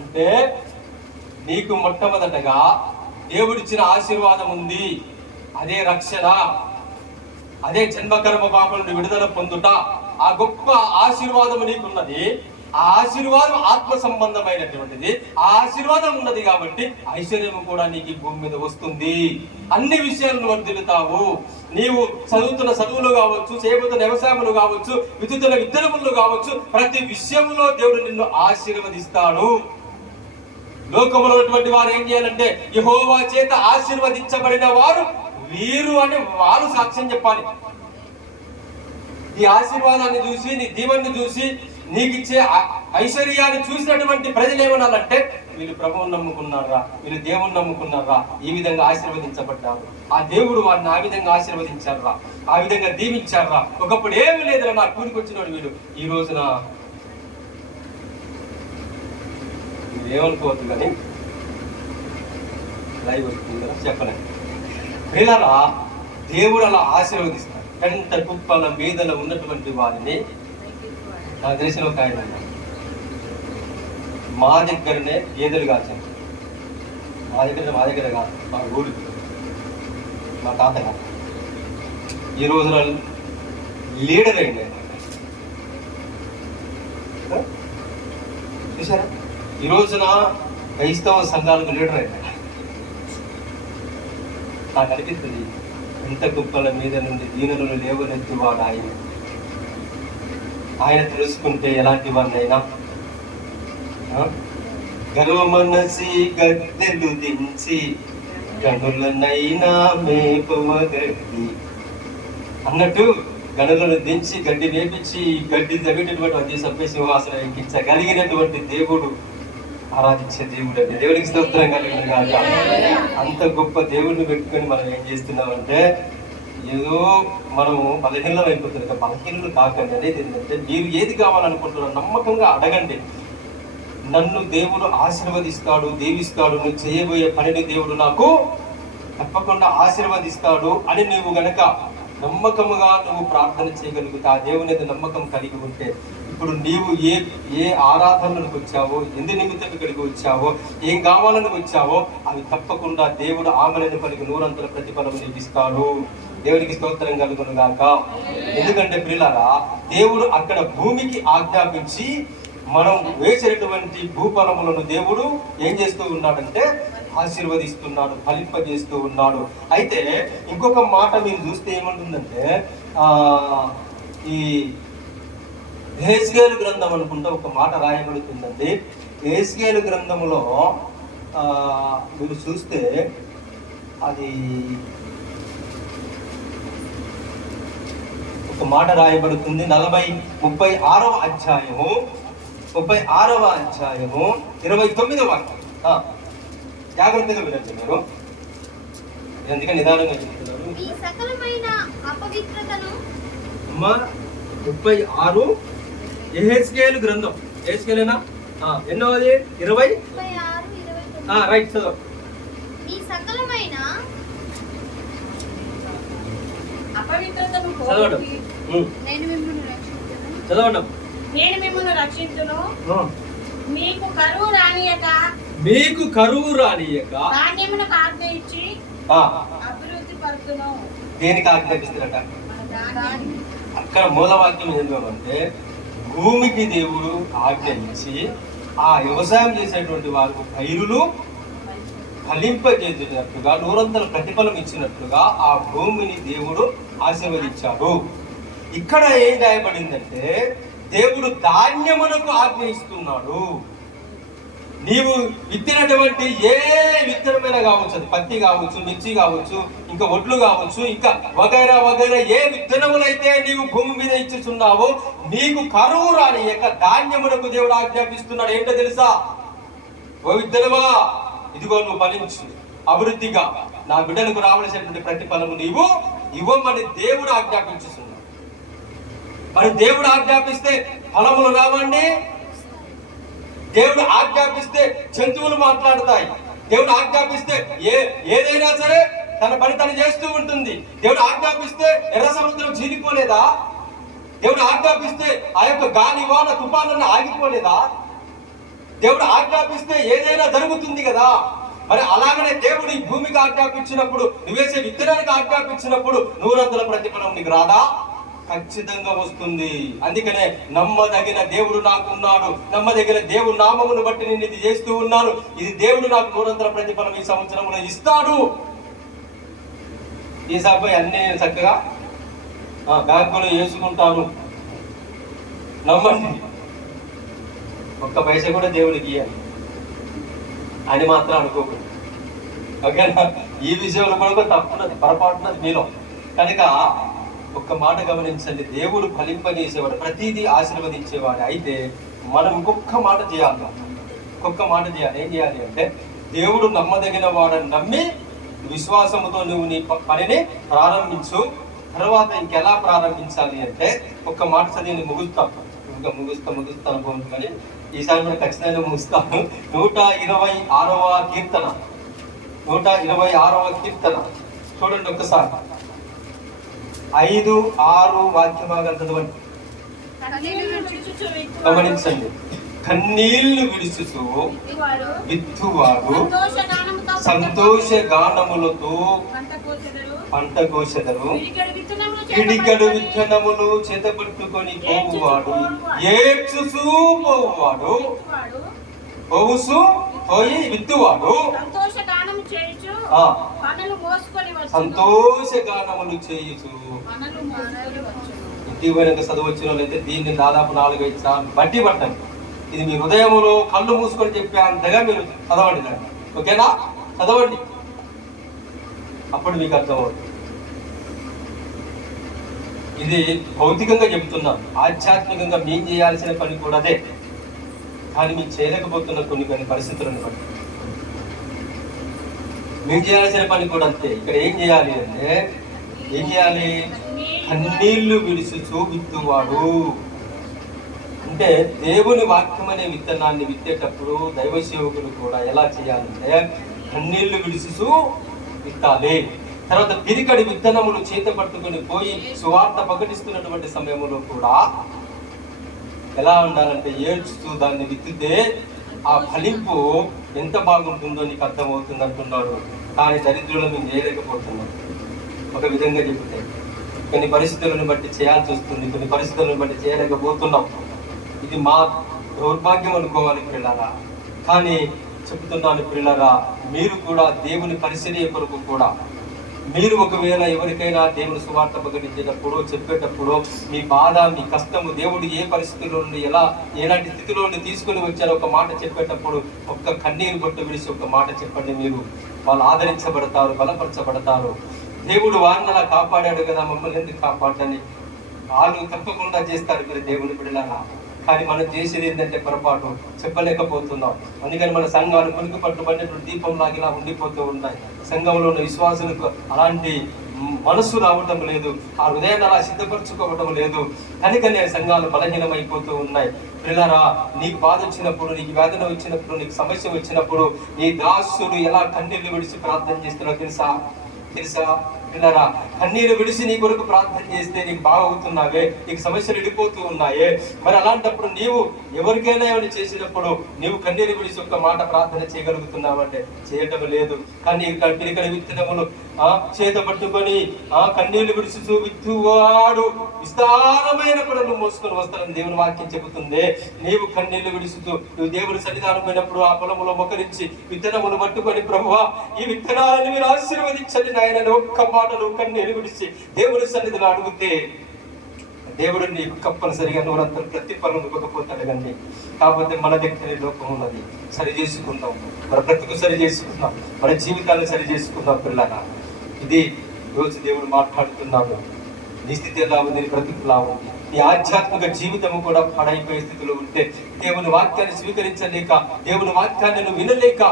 అంటే, నీకు మొట్టమొదటగా దేవుడిచ్చిన ఆశీర్వాదం ఉంది, అదే రక్షణ, అదే జన్మకర్మ పాపం నుండి విడుదల పొందుట. ఆ గొప్ప ఆశీర్వాదం నీకున్నది. ఆ ఆశీర్వాదం ఆత్మ సంబంధమైనటువంటిది. ఆ ఆశీర్వాదం ఉన్నది కాబట్టి ఐశ్వర్యం కూడా నీకు భూమి మీద వస్తుంది. అన్ని విషయాలను వర్ధిల్లుతావు. నీవు చదువుతున్న చదువులు కావచ్చు, చేయబోతున్న వ్యవసాయములు కావచ్చు, విద్యుతున్న విద్యములు కావచ్చు, ప్రతి విషయంలో దేవుడు నిన్ను ఆశీర్వదిస్తాడు. లోకములో ఉన్నటువంటి వారు ఏం చేయాలంటే, యెహోవా చేత ఆశీర్వదించబడిన వారు వీరు అని వారు సాక్ష్యం చెప్పాలి. ఈ ఆశీర్వాదాన్ని చూసి, నీ దీవెనని చూసి, నీకు ఇచ్చే ఐశ్వర్యాన్ని చూసినటువంటి ప్రజలు ఏమన్నారంటే, వీళ్ళు ప్రభువుని నమ్ముకున్నారా, వీళ్ళు దేవుని నమ్ముకున్నారా, ఈ విధంగా ఆశీర్వదించబడ్డారు, ఆ దేవుడు వారిని ఆ విధంగా ఆశీర్వదించారా, ఆ విధంగా దీవించారా. ఒకప్పుడు ఏమి లేదురా, నా కూలికి వచ్చినోడు వీడు, ఈ రోజున ఏమనుకోవద్దు కానీ లైవ్ వస్తుంది కదా చెప్పలేదు. పిల్లరా, దేవుడు అలా ఆశీర్వదిస్తాడు. పెంట కుప్పల మీదలో ఉన్నటువంటి వారిని, నాకు తెలిసిన ఒక ఆయన మా దగ్గరనే గేదెలు కాచాను. మా దగ్గర కాదు, మా ఊరు, మా తాతగారు ఈ రోజున లీడర్ అయింది. చూసారా, ఈ రోజున క్రైస్తవ సంఘాలకు లీడర్ అయింది. నాకు అనిపిస్తుంది, ఇంత కుప్పల మీద నుండి దీనులను లేవనెత్తువాడు ఆయన తెలుసుకుంటే ఎలాంటి వాడినైనా గర్వమనసి గద్దెలు దించి గనులనైనా మేపవగడ్డి అన్నట్టు, గనులను దించి గడ్డి వేపించి గడ్డి తగ్గేటటువంటి అతి సభ్య సింహాసనం ఎక్కించగలిగినటువంటి దేవుడు ఆరాధించే దేవుడు అంటే దేవుడికి స్తోత్రం కలిగిన కాక. అంత గొప్ప దేవుడిని పెట్టుకొని మనం ఏం చేస్తున్నామంటే ఏదో మనము బలహీనం అయిపోతుంది. బలహీనులు కాకండి. అనేది ఏంటంటే మీరు ఏది కావాలనుకుంటున్నారో నమ్మకంగా అడగండి. నన్ను దేవుడు ఆశీర్వదిస్తాడు, దీవిస్తాడు, నువ్వు చేయబోయే పనిని దేవుడు నాకు తప్పకుండా ఆశీర్వదిస్తాడు అని నువ్వు గనక నమ్మకముగా నువ్వు ప్రార్థన చేయగలుగుతా, ఆ దేవుని నమ్మకం కలిగి ఉంటే, ఇప్పుడు నీవు ఏ ఆరాధనలకు వచ్చావో, ఎందు నిమిత్తం ఇక్కడికి వచ్చావో, ఏం కావాలని వచ్చావో అవి తప్పకుండా దేవుడు ఆమెలను పలికి నూరంతల ప్రతిఫలం నీకు ఇస్తాడు. దేవునికి స్తోత్రం కలుగును గాక. ఎందుకంటే ప్రియులారా, దేవుడు అక్కడ భూమికి ఆజ్ఞాపించి మనం వేసినటువంటి భూఫలములను దేవుడు ఏం చేస్తూ ఉన్నాడంటే ఆశీర్వదిస్తున్నాడు, ఫలింపజేస్తూ ఉన్నాడు. అయితే ఇంకొక మాట మీరు చూస్తే ఏమంటుందంటే ఈ యెహెజ్కేలు గ్రంథం అనుకుంటే ఒక మాట రాయబడుతుందండి. యెహెజ్కేలు గ్రంథములో మీరు చూస్తే అది ఒక మాట రాయబడుతుంది. 36వ అధ్యాయము 29వ వాక్యం. జాగ్రత్తగా వినండి మీరు, ఎందుకంటే నిదానంగా చెప్తున్నారు. ఈ సకలమైన అపవిత్రతను 36 యెహెజ్కేలు గ్రంథం. యెహెజ్కేలేనా? ఎన్నోది? 20. 26, 29. రైట్, చదువు. ఈ సకలమైన అపవిత్రతను చదవడం. నేను మిమ్మల్ని రక్షించును. చదవడం. నేను మిమ్మల్ని రక్షించును, మీకు కరువు రానియక ధాన్యమునకు ఆజ్ఞ ఇచ్చి అభివృద్ధి పరుతును. దేనికి ఆజ్ఞాపిస్తారట? అక్కడ మూలవాక్యం ఏంటంటే భూమికి దేవుడు ఆజ్ఞ ఇచ్చి ఆ వ్యవసాయం చేసేటువంటి వారికి పైరులు ఫలింపజేసినట్లుగా నూరంతల ప్రతిఫలం ఇచ్చినట్లుగా ఆ భూమిని దేవుడు ఆశీర్వదించాడు. ఇక్కడ ఏం రాయబడిందంటే దేవుడు ధాన్యమునకు ఆజ్ఞ ఇస్తున్నాడు. నీవు విత్తినటువంటి ఏ విత్తనమైనా కావచ్చు, అది పత్తి కావచ్చు, మిర్చి కావచ్చు, ఇంకా ఒడ్లు కావచ్చు, ఇంకా వగైరా వగైరా ఏ విత్తనములైతే నీవు భూమి మీద ఇచ్చుచున్నావో నీకు కరువు రానియక ధాన్యమునకు దేవుడు ఆజ్ఞాపిస్తున్నాడు. ఏంటో తెలుసా? ఓ విత్తనమా, ఇదిగో నువ్వు ఫలించు, అభివృద్ధిగా నా బిడ్డలకు రావలసినటువంటి ప్రతిఫలము నీవు ఇవ్వమని దేవుడు ఆజ్ఞాపించుతున్నాడు. మరి దేవుడు ఆజ్ఞాపిస్తే ఫలములు రావండి. దేవుడు ఆజ్ఞాపిస్తే జంతువులు మాట్లాడతాయి. దేవుడు ఆజ్ఞాపిస్తే ఏదైనా సరే తన పని తను చేస్తూ ఉంటుంది. దేవుడు ఆజ్ఞాపిస్తే ఎర్ర సముద్రం చీలిపోలేదా? దేవుడు ఆజ్ఞాపిస్తే ఆ యొక్క గాలి వాన తుఫానులను ఆగిపోలేదా? దేవుడు ఆజ్ఞాపిస్తే ఏదైనా జరుగుతుంది కదా. మరి అలాగనే దేవుడు ఈ భూమికి ఆజ్ఞాపించినప్పుడు, నువ్వేసే విత్తనానికి ఆజ్ఞాపించినప్పుడు నూరంతల ప్రతిఫలం నీకు రాదా? ఖచ్చితంగా వస్తుంది. అందుకనే నమ్మదగిన దేవుడు నాకున్నాడు, నమ్మదగిన దేవుడు నామమును బట్టి నేను ఇది చేస్తూ ఉన్నాను, ఇది దేవుడు నాకు నూరంతల ప్రతిఫలం ఈ సంవత్సరంలో ఇస్తాడు. ఈ సభ్య అన్ని చక్కగా బ్యాంకులో వేసుకుంటాను, నమ్మండి. ఒక్క పైసా కూడా దేవుడికి ఇయ్యాలి అని మాత్రం అనుకోకూడదు. ఓకేనా? ఈ విషయంలో కూడా తప్పున్నది, పొరపాటున్నది మీలో. కనుక ఒక్క మాట గమనించండి, దేవుడు ఫలింపజేసేవాడు, ప్రతిదీ ఆశీర్వదించేవాడు. అయితే మనం ఇంకొక మాట చేయాలి. ఏం చేయాలి అంటే దేవుడు నమ్మదగిన వాడని నమ్మి విశ్వాసముతో నువ్వు నీ పనిని ప్రారంభించు. తర్వాత ఇంకెలా ప్రారంభించాలి అంటే ఒక్క మాట చదివి ముగుస్తాను అనుకోండి, కానీ ఈసారి కూడా ఖచ్చితంగా ముగిస్తాను. 126వ కీర్తన చూడండి ఒక్కసారి. 5, 6 వాక్య భాగాలు చదవండి, గమనించండి. కన్నీళ్లు విడుచుతూ విత్తువాడు సంతోష గానములతో పంట కోసెదరు, పిడికెడు విత్తనములు చేతపట్టుకొని పోవువాడు ఏడ్చుచూ పోవువాడు, పోవుసు పోయి విత్తువాడు సంతోష గానములు చేయుచు. ఇటీవల చదవచ్చిన వాళ్ళైతే దీన్ని దాదాపు 4-5 సార్లు బట్టి పట్టండి. ఇది మీ హృదయంలో కళ్ళు మూసుకొని చెప్పే అంతగా మీరు చదవండి దాన్ని. ఓకేనా? చదవండి, అప్పుడు మీకు అర్థమవుతుంది. ఇది భౌతికంగా చెప్తున్నాం, ఆధ్యాత్మికంగా మేము చేయాల్సిన పని కూడా అదే. కానీ మీరు చేయలేకపోతున్న కొన్ని పరిస్థితులను బట్టి మేము చేయాల్సిన పని కూడా అంతే. ఇక్కడ ఏం చేయాలి అంటే ఏం చేయాలి? కన్నీళ్లు విడిచి విత్తువాడు అంటే దేవుని వాక్యం అనే విత్తనాన్ని విత్తేటప్పుడు దైవ సేవకులు కూడా ఎలా చేయాలంటే కన్నీళ్లు విడిచి విత్తాలి. తర్వాత పిరికడి విత్తనములు చేత పట్టుకుని పోయి సువార్త ప్రకటిస్తున్నటువంటి సమయంలో కూడా ఎలా ఉండాలంటే ఏడ్చుతూ దాన్ని విత్తితే ఆ ఫలింపు ఎంత బాగుంటుందో నీకు అర్థమవుతుంది అంటున్నాడు. కానీ దరిద్రులను మేము చేయలేకపోతున్నాం. ఒక విధంగా చెబితే కొన్ని పరిస్థితులను బట్టి చేయాల్సి వస్తుంది, కొన్ని పరిస్థితులను బట్టి చేయలేకపోతున్నాం. ఇది మా దౌర్భాగ్యం అనుకోవాలి పిల్లరా. కానీ చెబుతున్నాను పిల్లరా, మీరు కూడా దేవుని పరిచర్య కొరకు కూడా మీరు ఒకవేళ ఎవరికైనా దేవుని సువార్త ప్రకటించేటప్పుడు చెప్పేటప్పుడు మీ బాధ మీ కష్టము దేవుడు ఏ పరిస్థితుల్లో నుండి ఎలాంటి స్థితిలో నుండి తీసుకుని వచ్చారో ఒక మాట చెప్పేటప్పుడు ఒక్క కన్నీరు బొట్టు విడిచి ఒక మాట చెప్పండి. మీరు వాళ్ళు ఆదరించబడతారు, బలపరచబడతారు. దేవుడు వారిని అలా కాపాడాడు కదా, మమ్మల్ని ఎందుకు కాపాడని వాళ్ళు తప్పకుండా చేస్తారు మీరు దేవుని బిడ్డలారా. కానీ మనం చేసేది ఏంటంటే పొరపాటు చెప్పలేకపోతున్నాం. అందుకని మన సంఘాలు కొనుక్కు పట్టుబడినటువంటి దీపం లాగా ఉండిపోతూ ఉన్నాయి. సంఘంలో ఉన్న విశ్వాసులకు అలాంటి మనసు రావటం లేదు, ఆ హృదయాన్ని అలా సిద్ధపరచుకోవటం లేదు. కనుకనే సంఘాలు బలహీనమైపోతూ ఉన్నాయి. పిల్లరా, నీకు బాధ వచ్చినప్పుడు, నీకు వేదన వచ్చినప్పుడు, నీకు సమస్య వచ్చినప్పుడు నీ దాసుడు ఎలా కన్నీళ్లు విడిచి ప్రార్థన చేస్తున్నారో తెలుసా? పిల్లరా, కన్నీరు విడిచి నీ కొరకు ప్రార్థన చేస్తే నీకు బాగవుతున్నావే, నీకు సమస్యలు విడిపోతూ ఉన్నాయే. మరి అలాంటప్పుడు నీవు ఎవరికైనా ఏమైనా చేసినప్పుడు నీవు కన్నీరు విడిచి ఒక్క మాట ప్రార్థన చేయగలుగుతున్నావంటే చేయటం లేదు. కానీ పిరికడి విత్తనములు చేత పట్టుకొని కన్నీళ్లు విడిచి విత్తువాడు విస్తారమైన పనులు మోసుకొని వస్తానని దేవుని వాక్యం చెబుతుంది. నీవు కన్నీళ్లు విడుచుతూ నువ్వు దేవుని సన్నిధానం పోయినప్పుడు ఆ పొలములో మొక్కరించి విత్తనములు పట్టుకొని ప్రభువా ఈ విత్తనాలను మీరు ఆశీర్వదించండి నాయన ఒక్క మాటలు కన్నీరు విడిచి దేవుని సన్నిధిలో అడిగితే దేవుడు నీకు తప్పనిసరిగా నూరంతా ప్రతిఫలం ఇవ్వకపోతాడు. కానీ కాకపోతే మన దగ్గర లోపం ఉన్నది, సరి చేసుకుందాం. మన బ్రతుకు సరి చేసుకుందాం, మన జీవితాన్ని సరి చేసుకుందాం. పిల్లగా ఇది రోజు దేవుడు మాట్లాడుతున్నాడు. నీ స్థితి ఎలా ఉంది, నీ బ్రతుకు ఎలా ఉంది, నీ ఆధ్యాత్మిక జీవితము కూడా పాడైపోయే స్థితిలో ఉంటే దేవుని వాక్యాన్ని స్వీకరించలేక, దేవుని వాక్యాన్ని నువ్వు వినలేక,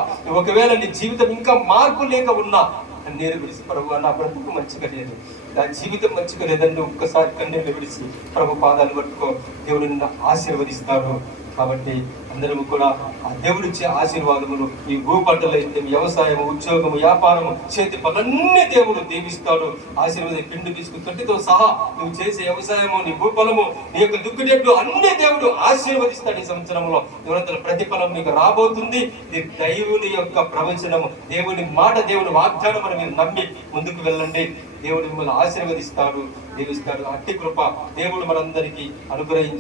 ఒకవేళ నీ జీవితం ఇంకా మార్పు లేక ఉన్నా కన్నీరు విడిచి ప్రభు నా బ్రతుకు మంచిగా లేదు, నా జీవితం మంచిగా లేదంటే ఒక్కసారి కన్నీరు విడిచి ప్రభు పాదాలు పట్టుకో, దేవుడు నిన్ను ఆశీర్వదిస్తాడు. కాబట్టి అందరము కూడా ఆ దేవుడిచ్చే ఆశీర్వాదములు ఈ భూపంటలు అయితే వ్యవసాయము, ఉద్యోగము, వ్యాపారము, చేతి పనులన్నీ దేవుడు దీవిస్తాడు. ఆశీర్వాదం పిండి తీసుకు తొట్టితో సహా నువ్వు చేసే వ్యవసాయము, నీ భూఫలము, నీ యొక్క దుక్కుడెట్లు అన్ని దేవుడు ఆశీర్వదిస్తాడు. ఈ సంవత్సరంలో దేవుని ప్రతిఫలం నీకు రాబోతుంది. ఇది దైవుని యొక్క ప్రవచనము, దేవుని మాట, దేవుని వాగ్దానం అని మీరు నమ్మి ముందుకు వెళ్ళండి. దేవుడు మిమ్మల్ని ఆశీర్వదిస్తాడు, దీవిస్తాడు. అట్టి కృప దేవుడు మనందరికీ అనుగ్రహించి